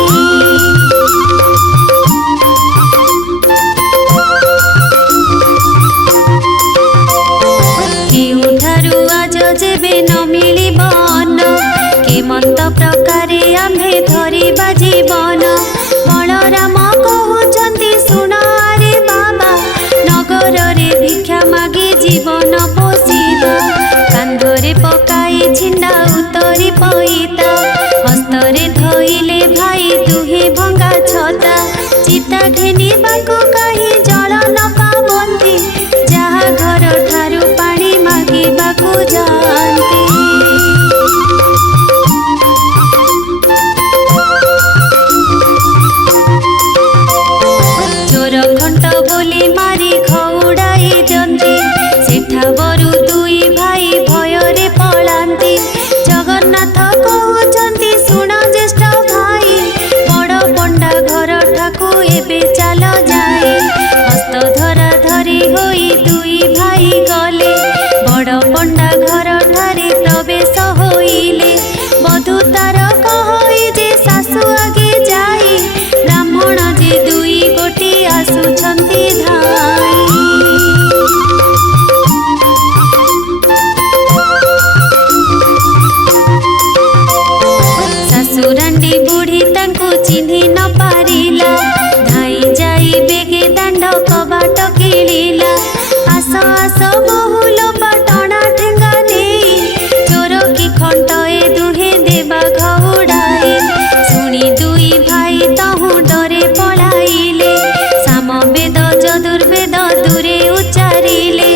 केउठारु आज जेबे न मिलिब अन्न केमंत प्रकारे आम्भे धरिबा जीवन बलराम कहउचंती सुन रे बाबा नगर रे भिक्षा मागी जीवन पोषिबा कांधरे पकाई छिंडा उतरी पईता हस्तरे धइले भाई दुहे भंगा छता चिता घेनिबाको कही जल न पाबंती जहा घर ठारू पानी मागिबाको जाती चोर खंट बोली मारी खौड़ाई दियंती सेठा बरु दुई भाई भयरे पलांती जगन्नाथ कहउचंती सुन ज्येष्ठ भाई बड़ पंडा घर ठाकु एबे चाल जाए हस्त धरा धरी होई दुई भाई गले बड़ पंडा घर ठारे प्रवेश होइले बधू तार कहई जे सासु आगे जाई ब्राह्मण जे दुई गोटी आसुछंती धाई सासुरांडी बुढ़ी तांकु चिन्हि न पारिला धाई जाई बेगे दांड कबाट किलिला आस आस बहुल टणा ठेंगा नेई चोर की खंट ए दुहे देबा घौड़ाई सुनी दुई भाई तहु डरे पलाइले सामवेद यजुर्वेद दूरे उच्चारिले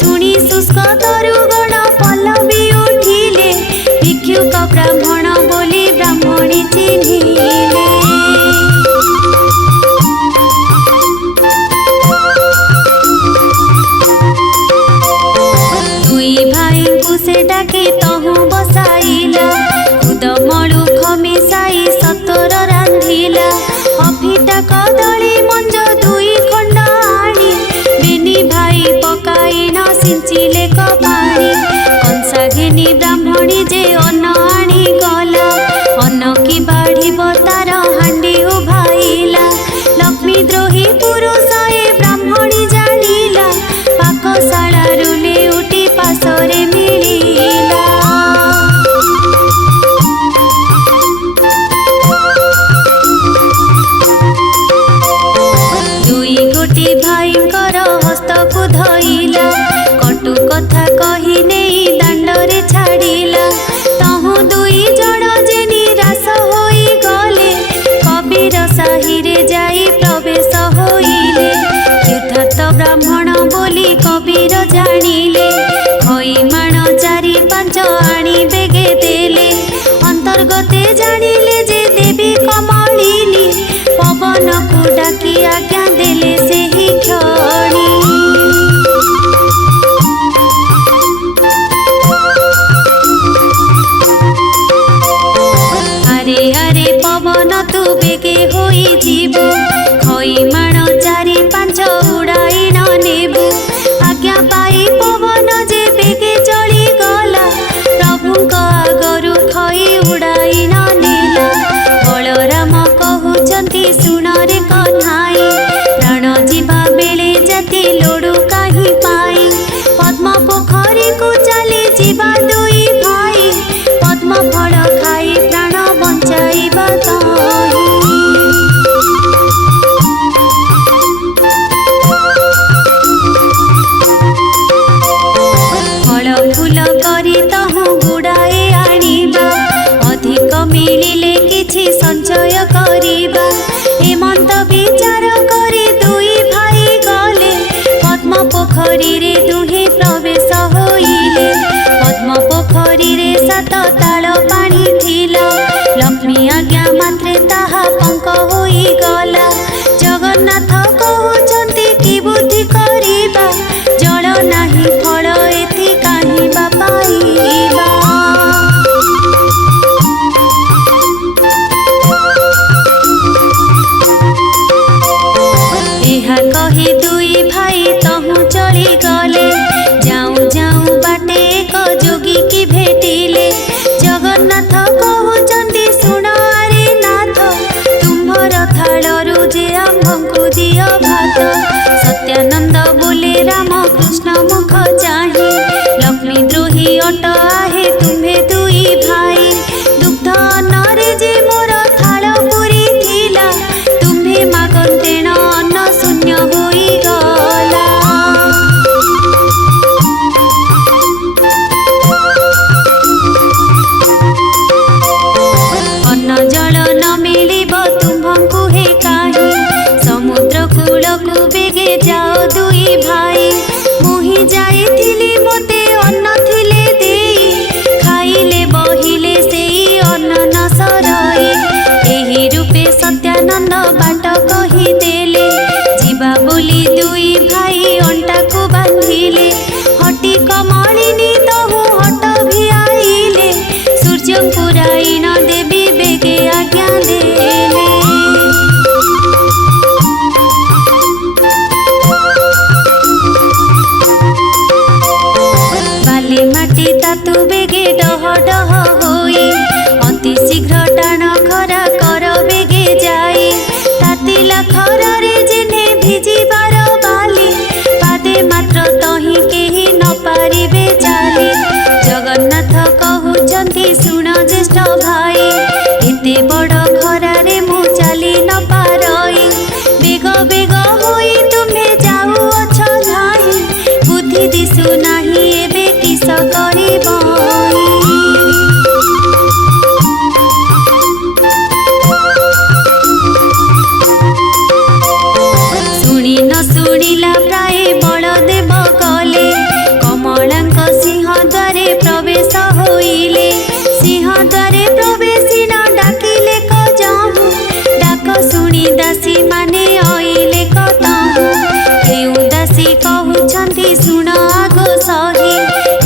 सुनी शुष्क तरुगण पल्लवी उठिले भिक्षुक ब्राह्मण बोली ब्राह्मणी चिन्हिले दुई भाई को से डाके तहु बसाइला खुद मळु खमिसाई सतर रांधिला अफिटा कदली मंज दुई खंड आनी बेनी भाई पकाई न सिंचिले कपाणी कंसा घेनी ब्राह्मणी जे अन्न आनी गला अन्न की बाढ़िब तार हांडी उभाइला लक्ष्मी द्रोही पुरुष ए ब्राह्मणी जानिला पाकशाला रुले उठी पासरे मिलिला दुई गोटी भाईंकर हस्त को धइला कटु कथा कही नेई दांडरे छाड़िला तहु दुई जण जे निराश होई गले कबीर साही रे जाई प्रवेश होइले यथार्थ ब्राह्मण बोली कबीर जानिले खई माण चारि पांच आनी बेगे देले अंतर्गते जानिले जे देवी कमलिनी पवन को डाकी आज्ञा देले सेही क्षणी अरे अरे पवन तू बेगे होई जीवु खई माण चारि पांच उड़ाई न नेबु आज्ञा पाई पवन जे बेगे चली गला प्रभुक आगरु खई उड़ाई न नेला बलराम कहउचंती सुन रे कन्हाई प्राण जीवा बेले जाति लोडु काहि पाई पद्म पोखरी को चली जीवा दुई भाई पद्म फल खाई प्राण बंचाइबा ताहि फल फूल करी तहु गुड़ाए आनिबा अधिक मिलिले किछि संचय करिबा हेमंत विचार करी दुई भाई गले पद्म पोखरी रे दुहे प्रवेश होइले पद्म पोखरी रे सात ताल पानी थिला लक्ष्मी आज्ञा मात्रे ताहा पंक होई गला जगन्नाथ कहउचंती कि बुद्धि करिबा जल नाही फल एथि काहि बा पाइबा ଏହା कही दुई भाई तहु चली गले जाऊं जाऊं बाटे एक जोगी की भेटिले जगन्नाथ कहउचंती सुन रे नाथ तुम्हर थालरु बेगे डह डह होई अति शीघ्र टाण खरा कर बेगे जाए तातिला खरारे जेने भिजिबार बाली पादे मात्र तही केही न पारिबे चाली जगन्नाथ कहउछन्ति सुण ज्येष्ठ भाई एते बड़ खरारे मु चाली न पारई बेग बेग होई तुम्हे जाउअछ धाई बुद्धि दिसु नाही एबे किस करिबई शुणी न शुणिला प्राय बलदेव गले कमलांक सिंह द्वारे प्रवेश होइले सिंह द्वारे प्रवेशी न डाकिले क जाहु डाक शुणी दासी माने आइले कतहु केउ दासी कहउछन्ति सुण आग सही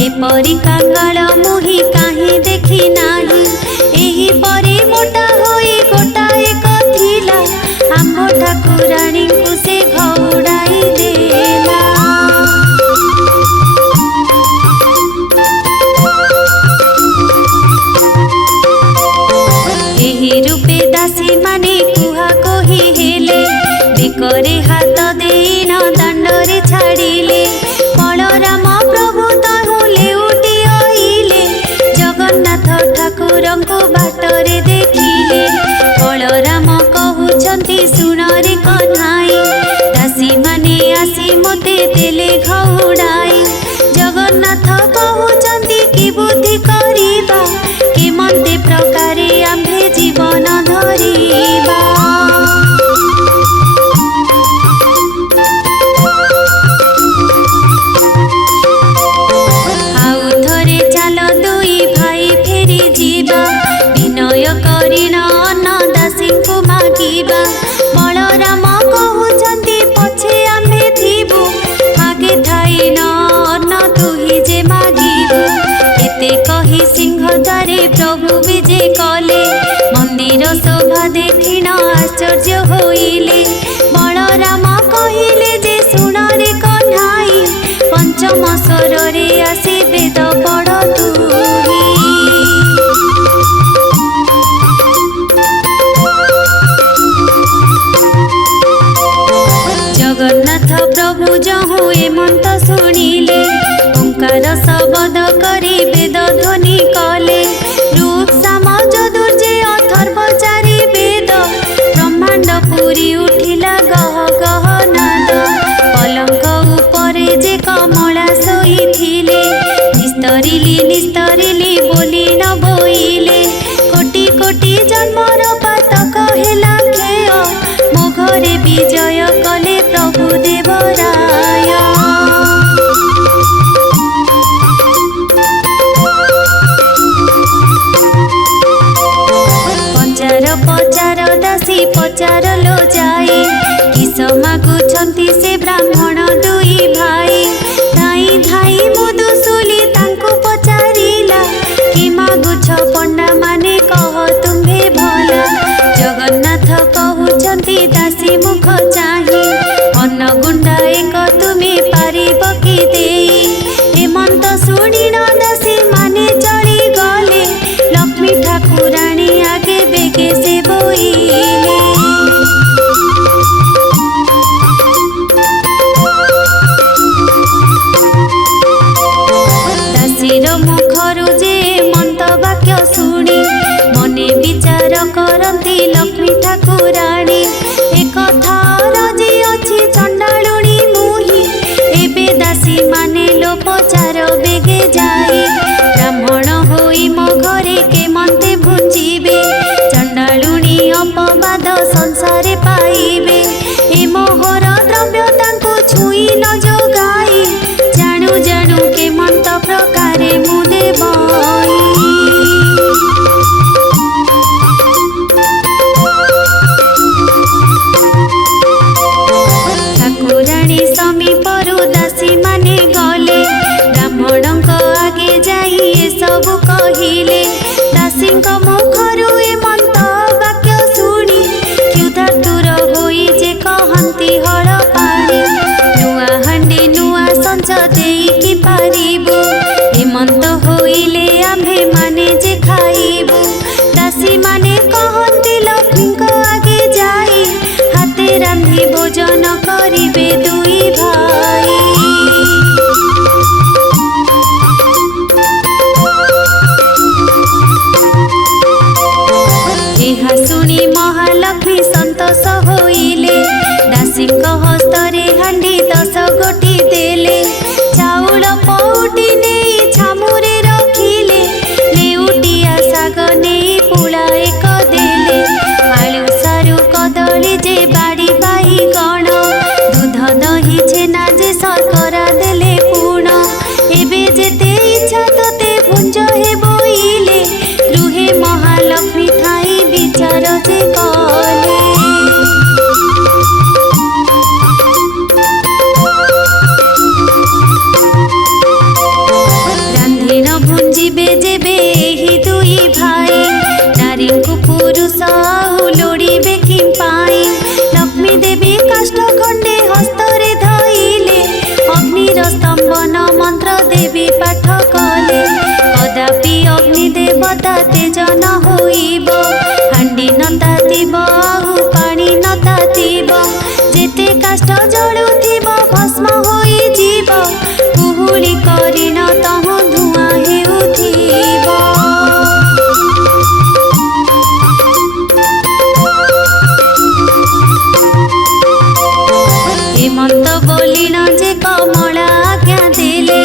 एपरि कांगाल मुहि काहे देखि नाही एही परि मोटा होई गोटा एक थिला आम्भ ठाकुराणी को से घौड़ाई देला एही रूपे दासी माने कुहा कही हेले बेकरे हाथ देई न दांडरे छाड़िले बलराम प्रभु ताहु लेउटी आइले जगन्नाथ ठाकुरंको बाटरे देखिले बलराम कहउछन्ति सुण रे कन्हाई दासी माने आसी मते देले घौड़ाई जगन्नाथ कहउछन्ति कि बुद्धि करिबा केमन्ते प्रकारे आम्भे जीवन धरिबा आउ थरे चाल दुई भाई फेरी जीवा विनय करिन अन्न दासीଙ୍କୁ मागिबा बलराम कहउछन्ति पछे आम्भे थिबु आगे थाई न अन्न तुही जे मागिबु एते कही सिंह द्वारे प्रभु विजे कले मंदिर शोभा देखिन आश्चर्य होइले बलराम कहिले जे सुण रे कन्हाई पंचम स्वरे आसी वेद पढ़ तुही जगन्नाथ प्रभु जहु एमंत शुणिले ओंकार शब्द करी वेद ध्वनि कले रूप साम चतुर्जय अथर्व चारि वेद ब्रह्मांड पुरी उठिला गह गह नाद पलंक उपरे जे कमला शोइथिले निस्तरिली बोली न बोइले कोटि कोटि जन्मर पातक हेला खेय मो घरे विजय कले प्रभु देवराय पचार पचार दासी पचार लो जाए किस मागुछन्ति से ब्राह्मण दुई भाई धाई धाई मुदुसुली तांको पचारिला कि मागुछ पंडा माने कह तुम्हे भला जगन्नाथ कहउछन्ति दासी मुख चाही अन्न गुंडा एक तुमे पारिब कि देई हेमंत शुणिन दासी माने चली गले लक्ष्मी ठाकुराणी आगे बेगे से बोइले दासीर मुखरु जे मंत वाक्य शुणी मने विचार करती लक्ष्मी ठाकुराणी एक रजी अच्छी चंडालुणी मुही एबे दासी माने लो पचार बेगे जाए ब्राह्मण होई मो घरे केमन्ते भुंजिबे चंडालुणी अपवाद संसारे पाइबे ए मोहर द्रव्य तांको छुई न जोगाई जाणु जाणु केमन्त प्रकारे मु देबई ठाकुराणी समीपरु दासी माने गले ब्राह्मणଙ୍କ आगे जाई सबु कहिले दासीଙ୍କ मुखरु ए मंत वाक्य शुणी क्षुधातुर होई जे कहन्ति हळ पाणी नुआ हांडी नुआ संच देई कि पारिबु हेमंत होइले सन्तोष होइले दासीଙ୍କ हस्तरे हांडी 10 गोटी देले चाउल पौटी नेई छामुरे रखिले लेउटिया साग नेई पुला एक देले आलू सारू कदली जे बाड़ी बाई गण दूध दही छेना जे शर्करा देले पूर्ण एबे जेते इच्छा तोते भुंज हे बोइले गृहे महालक्ष्मी ठाई विचार जे कले रांधिन भुंजिबे जेबे एही दुई भाई नारी को पुरुष आउ लोड़ीबे कि पाई लक्ष्मी देवी काष्ठ खंडे हस्तरे धइले अग्निर स्तंभन मंत्र देवी पाठ कले कदापि अग्नि देवता तेज न होइब हांडी न तातिब आउ पानी न तातिब जेते काष्ठ जळुथिब भस्म होई जीव कुहुली करी न तहु धुआं हेउथिब हेमंत बोलिन जे कमला आज्ञा देले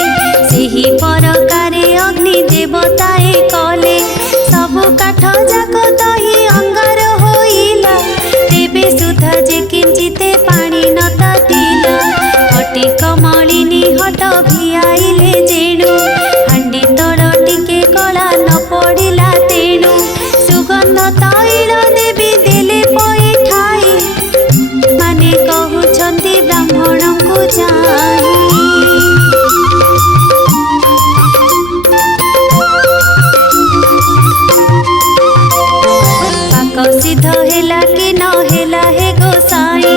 सेही परकारे अग्नि देवताए कले सबु काठ जाक दही अंगार होइला तेबे सुधा जे किंचिते पानी न तातिला हटी कमलिनी हट भियाइले जेणु हांडी तल टिके कला न पड़िला तेणु सुगंध तैल देवी देले पैठाई माने कहउछंती ब्राह्मण को जाई पाक सिद्ध हेला कि न हेला हे गोसाई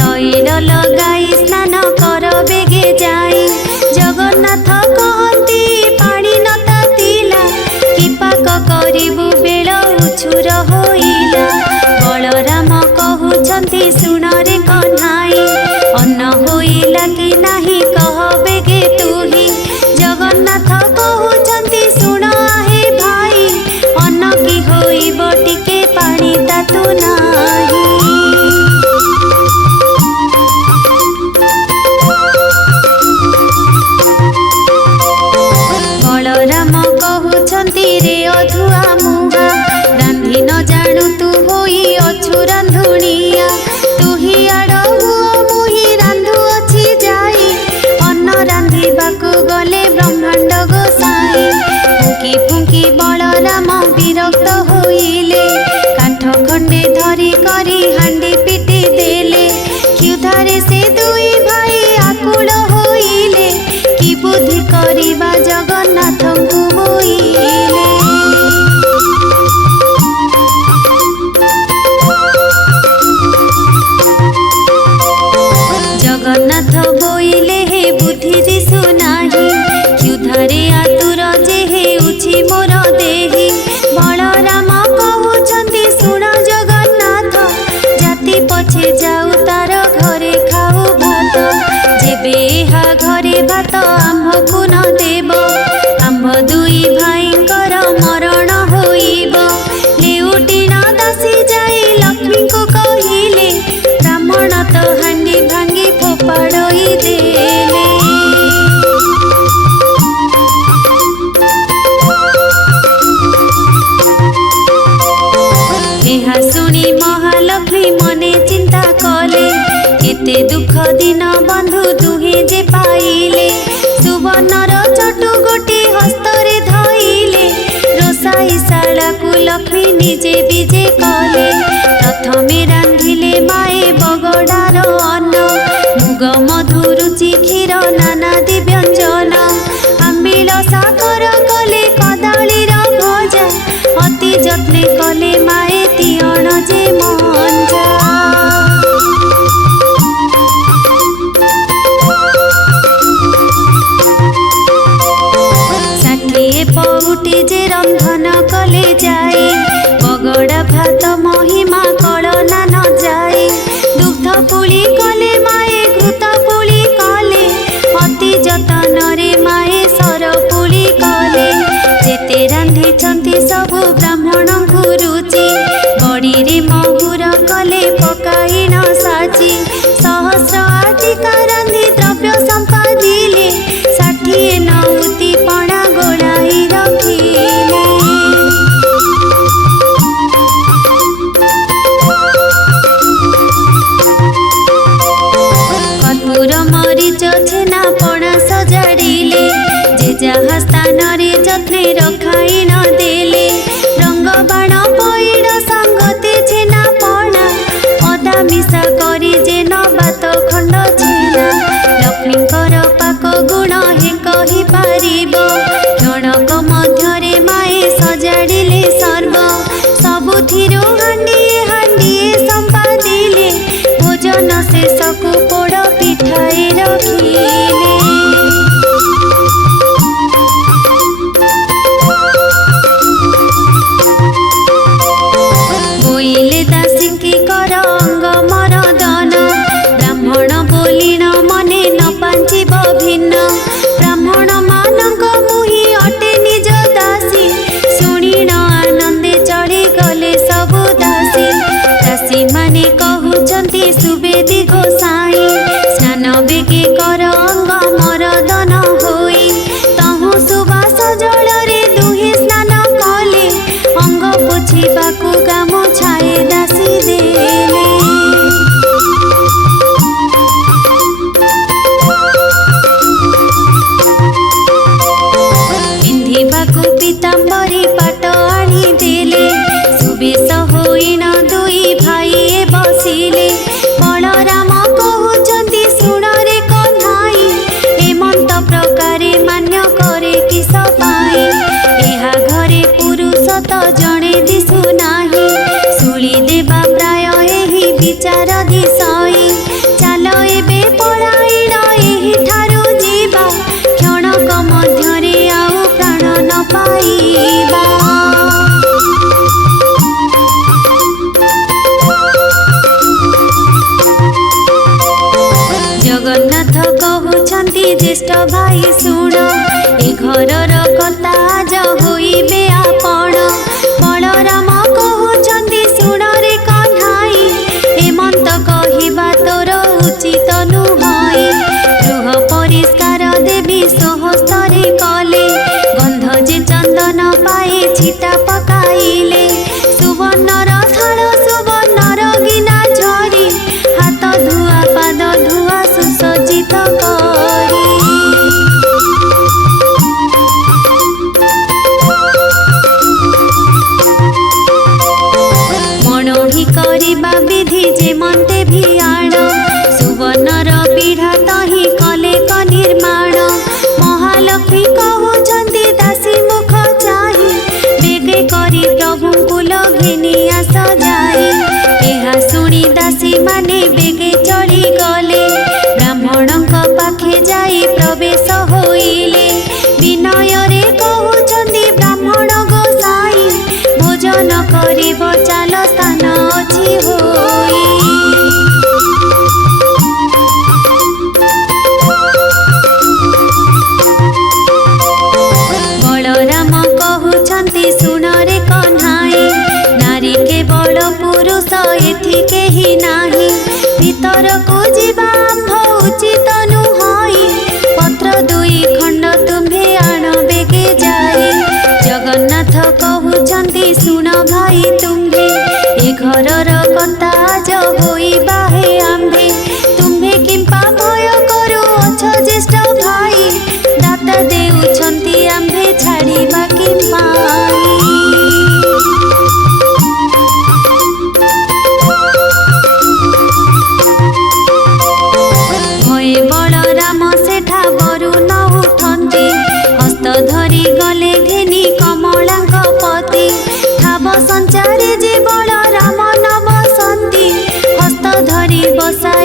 तैल लगाई स्नान कर बेगे जाई जगन्नाथ कहती पानी न तातिला कि पाक करिबु बेल उछुर होइला बलराम कहउछंती सुन रे कन्हाई अन्न होइला कि नाही कह बेगे तुही जगन्नाथ कहउछंती सुन हे भाई अन्न कि होइब टिके पानी तातु नाही बलराम कहउछंती रे अधुआ मुहा रांधि न जाणु तू होई अछु रांधुणिया तुही आड़ हुओ मुही रांधु अछि जाई अन्न रांधिबाकु गले ब्रह्मांड गोसाई फुंकी फुंकी बलराम विरक्त होइले काठ खंडे धरी करी हांडी पिटी देले क्षुधारे से दुई भाई आकुल होइले कि बुद्धि करिबा जगन्नाथंकु होइले जगन्नाथ बोइले हे बुद्धि दिसु नाही क्षुधारे आतुर जे हेउछि मोर देही बलराम कहउछंती सुण जगन्नाथ जाति पछे जाऊ तार घरे खाऊ भात जेबे एहा घरे भात आम्भकु न देब आम्भ दुई भाईंकर मरण होइब लेउटी न दासी जाई लक्ष्मी को कहिले ब्राह्मण तो हांडी भांगी फोपाड़ई देले एहा सुनी महालक्ष्मी मने चिंता कले केते दुख दिन बंधु दुहे जे पाइले सुवर्णर चटु गोटी हस्तरे धइले रोसाई शाला को लक्ष्मी निजे बीजे कले प्रथमे रांधिले माए बगड़ार अन्न मुग मधु रुचि क्षीर नानादि व्यंजन आंबिल सागर कले कदालीर भजा अति जत्ने कले माए तियण जे मंजा षाठिए पउटी जे रंधन कले जाए बगड़ा भात महिमा कलना न जाए दुग्ध पुली कले माए घृत पुली कले अति जतन रे माए सर पुली कले जेते रांधिछंती सबु ब्राह्मण को रुचि खड़ीरे महुर कले पकाइण साची सहस्र आटिका रांधि द्रव्य संपादिले 60 नौती पणा गोड़ाई रखिले। कर्पूर मरीच छेना पणा सजाड़िले जे जहा स्थान रे जत्ने रखाई न देले रंग बाण पइड संगते छेना पणा अदा मिसा करी जे न बात खंड छेना लक्ष्मीकर पाक गुण हे कहि पारिब क्षणक मध्यरे माए सजाड़िले सर्व सबुथिरु हांडिए हांडिए संपादिले भोजन शेषकु पोड़ पिठाए रखिले। बोइले दासी की कर अंग मरदन ब्राह्मण बोलिण मने न पांचिब भिन्न ब्राह्मण मानक मुहि अटे निज दासी शुणिण आनंदे चढ़ी गले सबु दासी। दासी माने कहउछन्ति सुवेदी गोसाई स्नान बेगे कर अंग मरदन होई तहु सुबास जलरे दुहे स्नान कले अंग पोछिबाकु गामुछाए दासी देले। पिंधिबाकु पीताम्बरी पाट आनी देले सुबेश होइण दुई भाई बसिले बलराम कहउछन्ति शुण रे कन्हाई हेमंत प्रकारे मान्य करे किस पाई एहा घरे पुरुष त जणे दिसु नाही शुली देवा प्राय एही विचार दिसई चाल एबे पलाइण एही ठारु जीवा क्षणक मध्यरे आउ प्राण न पाइबा। जगन्नाथ कहउछन्ति ज्येष्ठ भाई शुण ए घरर कथा आज होइबे आपण बलराम कहउछन्ति शुण रे कन्हाई हेमंत कहिबा तोर उचित नुहई गृह परिष्कार देवी सहस्तरे कले गंध जे चंदन पाए छिटा पकाइले सुवर्णर थाल सुवर्णर गिना झरी हाथ धुआ पाद धुआ सुसज्जित करी। मणोही करिबा विधि जे मन्ते भियाण सुवर्णर पीढ़ा तही कले क निर्माण महालक्ष्मी कहउछन्ति दासी मुख चाहि बेगे करी प्रभुଙ୍କୁ लघिनी आस जाए एहा शुणी दासी माने बेगे चढ़ी गले ब्राह्मणଙ୍କ पाखे जाई प्रवेश होइले विनय रे कहउछन्ति ब्राह्मण गोसाई भोजन करिब चाल स्थान अछि होई। बलराम कहउछन्ति शुण रे कन्हाई नारी केवल पुरुष एठी केही नाही भीतरकु जीवा आम्भ उचित नुहई पत्र दुई खंड तुम्भे आण बेगे जाए। जगन्नाथ कहउछन्ति शुण भाई तुम्भे ए घरर कथा आज होइबा हे आम्भे तुम्भे किंपा भय करू अछ ज्येष्ठ भाई दाता देउछन्ति आम्भे छाड़िबा किंपा। भये बलराम सेठा बरु न उठन्ति हस्त धरी गले घेनी कमलाଙ୍କ पति ठाव संचारे जे बलराम न बसन्ति हस्त धरी बसाई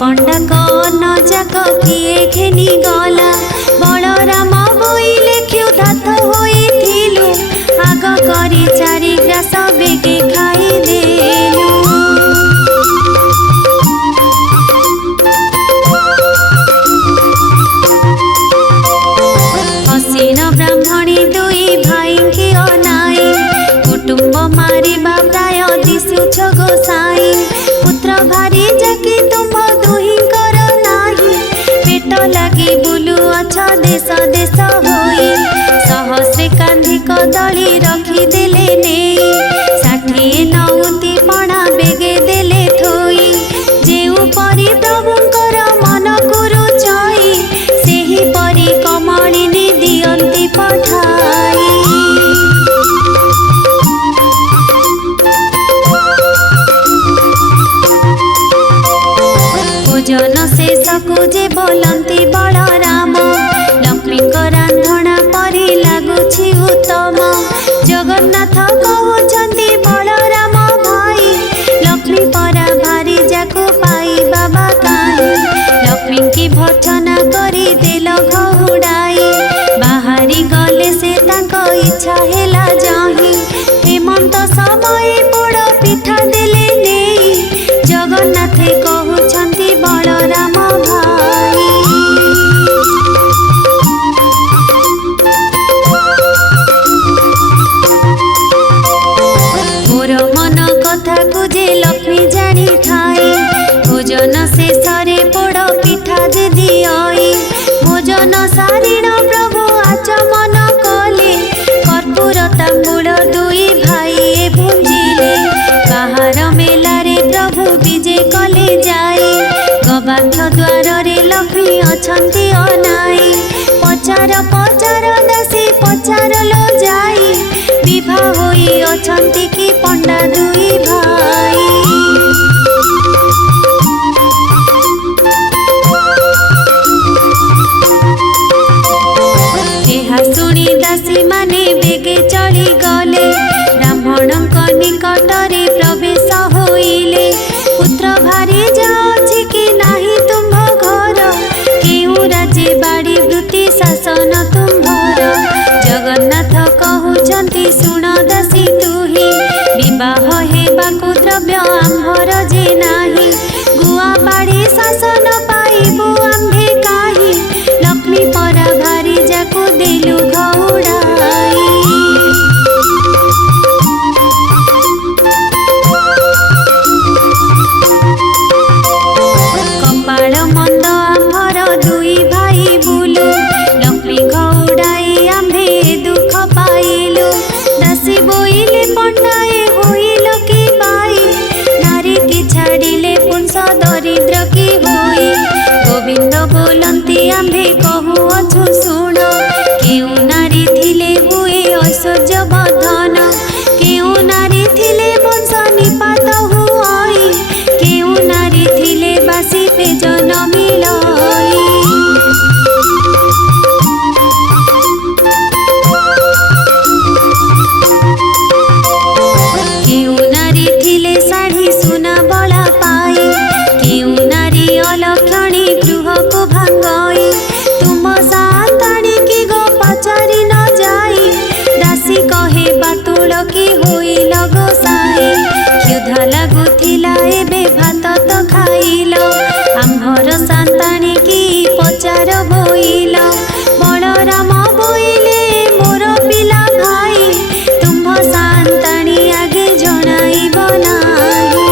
पंडाक न जाक किए घेनी गला बलराम बोइले क्षुधार्त होइथिलु आग करी चारि ग्रास बेगे खाइदेलु। हसीन ब्राह्मणी दुई भाई की अनाई कुटुंब मारिबा प्राय दिशुछ गोसाई पुत्र भारी जाकी तुम दुही कर नाही पेट लगी बुलु अछ देश देश होई सहस्रे कांधी कदली रखी देले नेई 60 नौती पणा बेगे देले थोई जेउ परी प्रभुंकर मन कुरु चई सेही परी कमलिनी दियंती पठाई। भोजन शेषकु जे बोलंती बलराम लक्ष्मी रांधणा परी लागुछि उत्तम जगन्नाथ कहउछंती बलराम भाई लक्ष्मी परा भारी जाकु पाई बाबा काहे लक्ष्मी की भर्सना करी देल घहुड़ाई बाहरी गले से तांको इच्छा हेला जाही हेमंत समय पोड़ पिठा देले नेई जगन्नाथे कहउछंती बलराम भाई। मोर मन कथा को जे लक्ष्मी जानी थाई भोजन शेषरे पोड़ पिठा दे दियई भोजन सारिण प्रभु आचमन कले कर्पूर तांबूल दुई भाई भुंजिले बाहर मेलारे प्रभु विजे कले जाई गवाक्ष द्वार रे लक्ष्मी अछंती अनाई पचार पचार दासी पचार लो जाई विवाह होई अछंती की पंडा दुई भाई। शुणी दासी माने बेगे चली गले ब्राह्मण निकटरे प्रवेश होइले पुत्र भारी जाछि कि नाही तुम घर केउ राजे बाड़ी वृत्ति शासन तुम्भर जगन्नाथ कहउछंती सुण दासी तुही विवाह हेबाकु द्रव्य आम्भर जे नाही गुआ बाड़ी शासन पाइबु आम्भे काही लक्ष्मी परा भारी जाकु देलु घउड़ाई। कपाल मंद आम्भर दुई भाई बुलु लक्ष्मी घउड़ाई आम्भे दुख पाइलु दासी बोइले पंडाए होइल कि बाई नारी की छाड़िले पुंस दरिद्र की होई गोविंद बोलंती आम्भे कहूअछु शुण केउ नारी थिले हुए ऐश्वर्य बधन केउ नारी थिले वंश निपात हुई केउ नारी थिले बासी पेजन मिलई। केउ नारी थिले साड़ी सुना बला पाई केउ नारी अलक्षणी गृह को भांगई तुम साताणी की गो पचारि न जाई दासी कहे बातुल की होइल गोसाई क्षुधा लागुथिला एबे भात तो खाइल आम्भर साताणी की पचार बोइल बलराम बोइले मोर पिला भाई तुम साताणी आगे जणाइब नाही।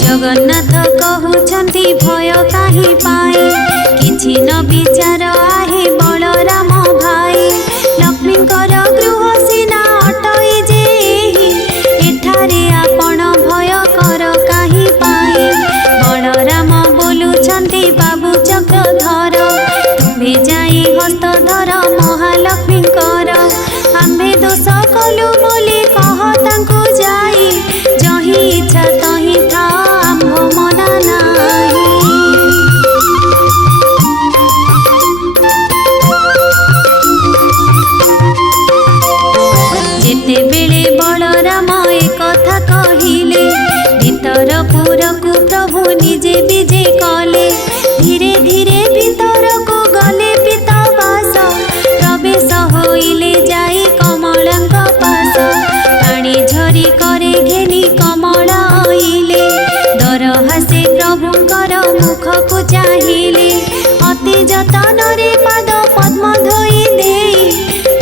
जगन्नाथ कहउछंती भय काहि पाए किछि न विचार आहे बलराम भाई लक्ष्मीकर गृह सीना अटई जेहि एठारे आपण भय कर काहि पाए बलराम बोलुछंती बाबू चक्रधर तुम्भे जाई हस्तधर महालक्ष्मीकर आम्भे दोष कलु बोली कह तांकु जाई जही इच्छा तही था आम्भ मना नाही। जेतेबेले बलराम एक कथा कहिले भीतर पुरकु प्रभु निजे विजे कले धीरे धीरे भीतर को गले पितवास प्रवेश होइले जाई कमलांक पास पानी झरी करे घेनी कमला आइले दर हासे प्रभुंकर मुख को चाहिले अति जतन रे पाद पद्म धोई देई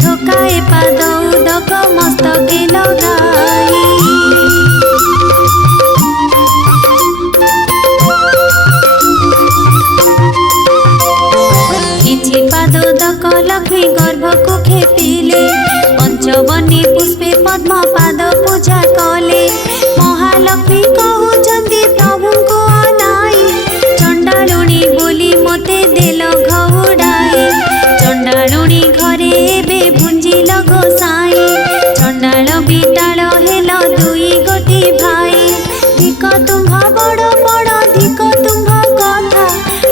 ठोकाए पाद उदक मस्तके लगाई किछि पाद उदक लक्ष्मी गर्भ को खेपिले पंचवनी पुष्पे पद्म पाद पूजा कले महालक्ष्मी कहउछन्ति प्रभु को अनाई चंडालुणी बोली मते देल घउडाई चंडालुणी घरे एबे भुंजिल गोसाई चंडाल बिटाल हेल दुई गोटी भाई धिक तुम्ह बड़ बड़ धिक तुम्ह कथा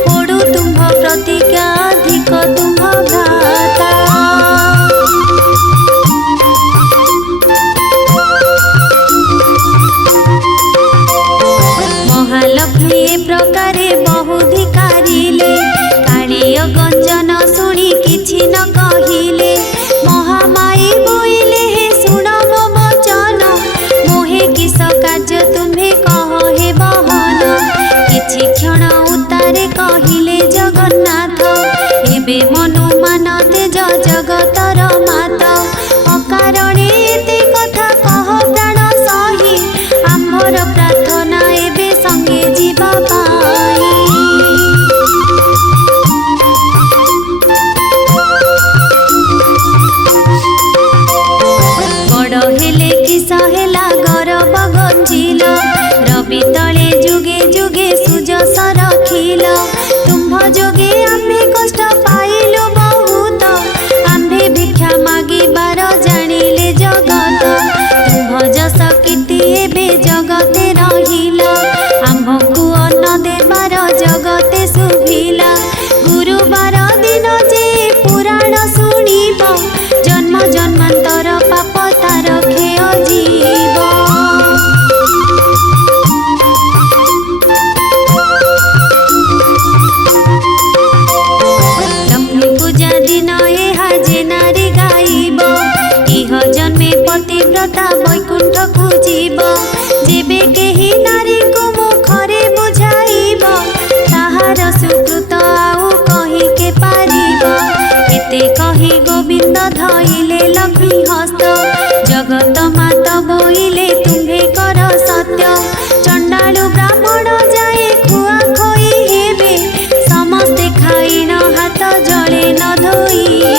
पड़ू तुम्ह प्रतिज्ञा धिक तुम्ह भ्राता महालक्ष्मी ए प्रकारे बहु धिकारिले कालिय गंजन शुणी किछि न कहिले महामाई बोइले हे सुन मो वचन मोहे किस कार्य तुम्हे कह हे बहन किछि क्षण उतारे कहिले जगन्नाथ एबे मनु मान तेज जगतर मात अकारणे एते कथा कह प्राण सही आम्भर प्रार्थना एबे संगे जीवा पाई बड़ हेले किस हेला गरब गंजिल रवि तले जुगे जुगे सुजस रखिल तुम्भ जोगे आम्भे कष्ट पाइलु बहुत आम्भे भिक्षा मागिबार जानिले जगत तुम्भ जस कीर्ति एबे जगते रहिला आम्भकु अन्न देबार जगते सुभिला गुरुवार दिन जे पुराण शुणिब जन्म जन्मांतर पाप तार खेय जीव लक्ष्मी पूजा दिन एहा जे नारी गाइब इह जन्मे पतिव्रता वैकुंठ को जीव जेबे केही नारी को मुखरे बुझाइब ताहार सुकृत आउ कहि के पारिब एते कहि गोविंद धइले लक्ष्मी हस्त जगत माता बोइले तुम्हे कर सत्य चंडालु ब्राह्मण जाए खुआ खोई हेबे समस्ते खाइन हाथ जले न धोइबे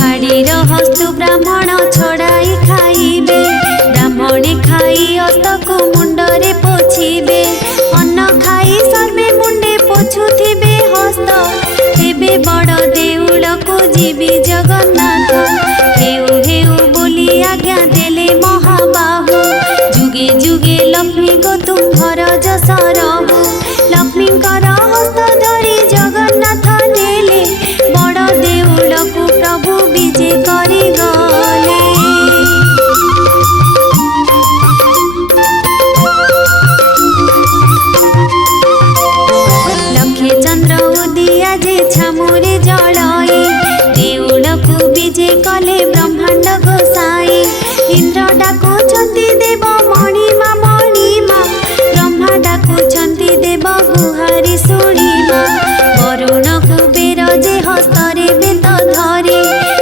हाड़ीर हस्तु ब्राह्मण छड़ाई खाइबे ब्राह्मणे खाई हस्त को मुंडरे पोछिबे अन्न खाई सर्वे मुंडे पोछुथिबे हस्त हेबे बड़ देउल को जीवी जगन्नाथ हेउ हेउ बोली आज्ञा देले महाबाहु जुगे जुगे लक्ष्मी को तुम्भर जस रहु लक्ष्मीकर हस्त धरी जगन्नाथ नेले बड़ देउल को प्रभु विजे करि गले लक्षे चंद्र उदिया जे छामुरे जलाई देउल को विजे कले ब्रह्मांड गोसाई इंद्र डाकुछन्ति देव मणिमा मणिमा ब्रह्मा डाकुछन्ति देव गुहारी शुणिमा वरुण कुबेर जे हस्तरे बेत धरे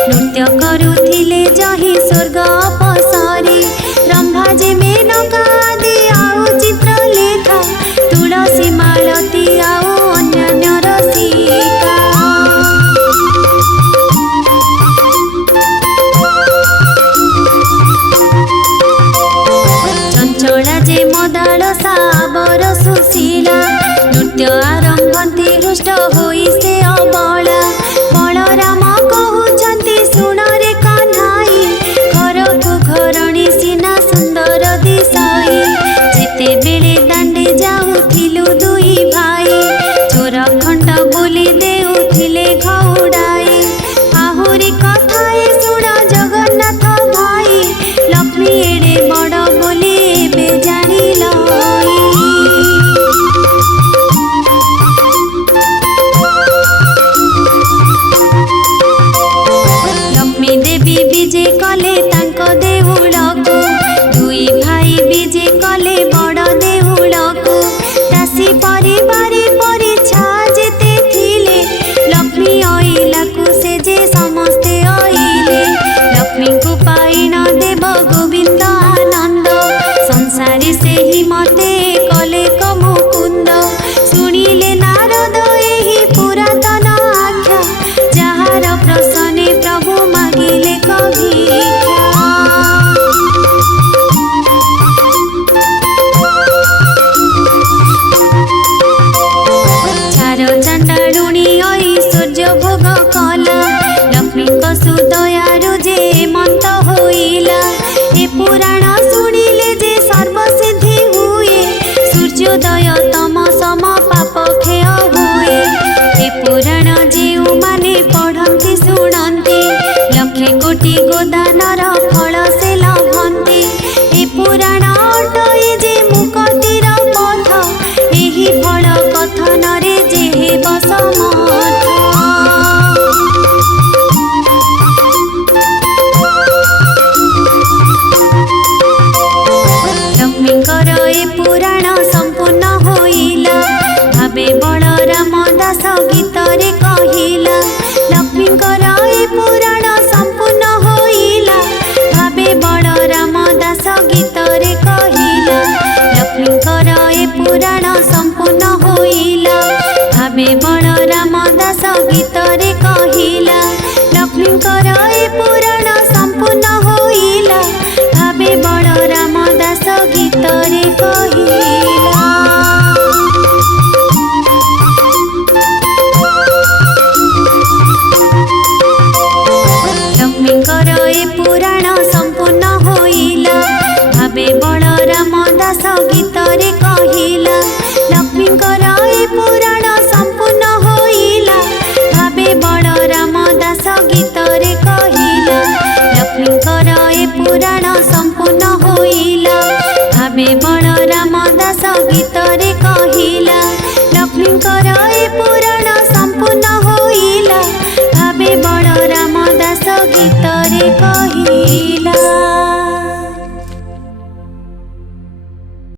नृत्य करुथिले जहि स्वर्ग अपसरे ब्रह्मा जे मेनका आदि आउ चित्र लेखा तुलसी मालती आउ अन्यान्य रसिका चंचला जे मदाल साबर सुशीला नृत्य आरंभन्ति हृष्ट होई से अबला बलराम कहउछन्ति सुन रे कन्हाई घर को घरणी सिना सुंदर दिसाई जेतेबेले दांडे जाउथिलु दुई भाई चोर सूर्योदय तम सम पाप क्षय हुए। ए पुराण जेउ माने पढ़ंती शुणंती लक्षे कोटि गोदानर फल से लभंती। ए पुराण अटई जे मुक्तिर पथ एही फल कथन रे जे बसमर्थ। लक्ष्मीकर ए पुराण संपूर्ण होइला भावे बलराम दास गीतरे कहिला। लक्ष्मीकर ए पुराण संपूर्ण होइला भावे बलराम दास गीतरे कहिला। लक्ष्मीकर ए पुराण संपूर्ण होइला भावे बलराम दास गीतरे कहिला। लक्ष्मीकर ए पुराण संपूर्ण होइला भावे बलराम दास गीतरे कहिला। लक्ष्मीकर ए पुराण संपूर्ण होइला भावे बलराम दास गीतरे कहिला। लक्ष्मीकर ए पुराण संपूर्ण होइला भावे बलराम दास गीतरे कहिला। लक्ष्मीकर ए पुराण संपूर्ण होइला भावे बलराम दास गीतरे कहिला। लक्ष्मीकर ए पुराण संपूर्ण होइला भावे बलराम दास गीतरे कहिला।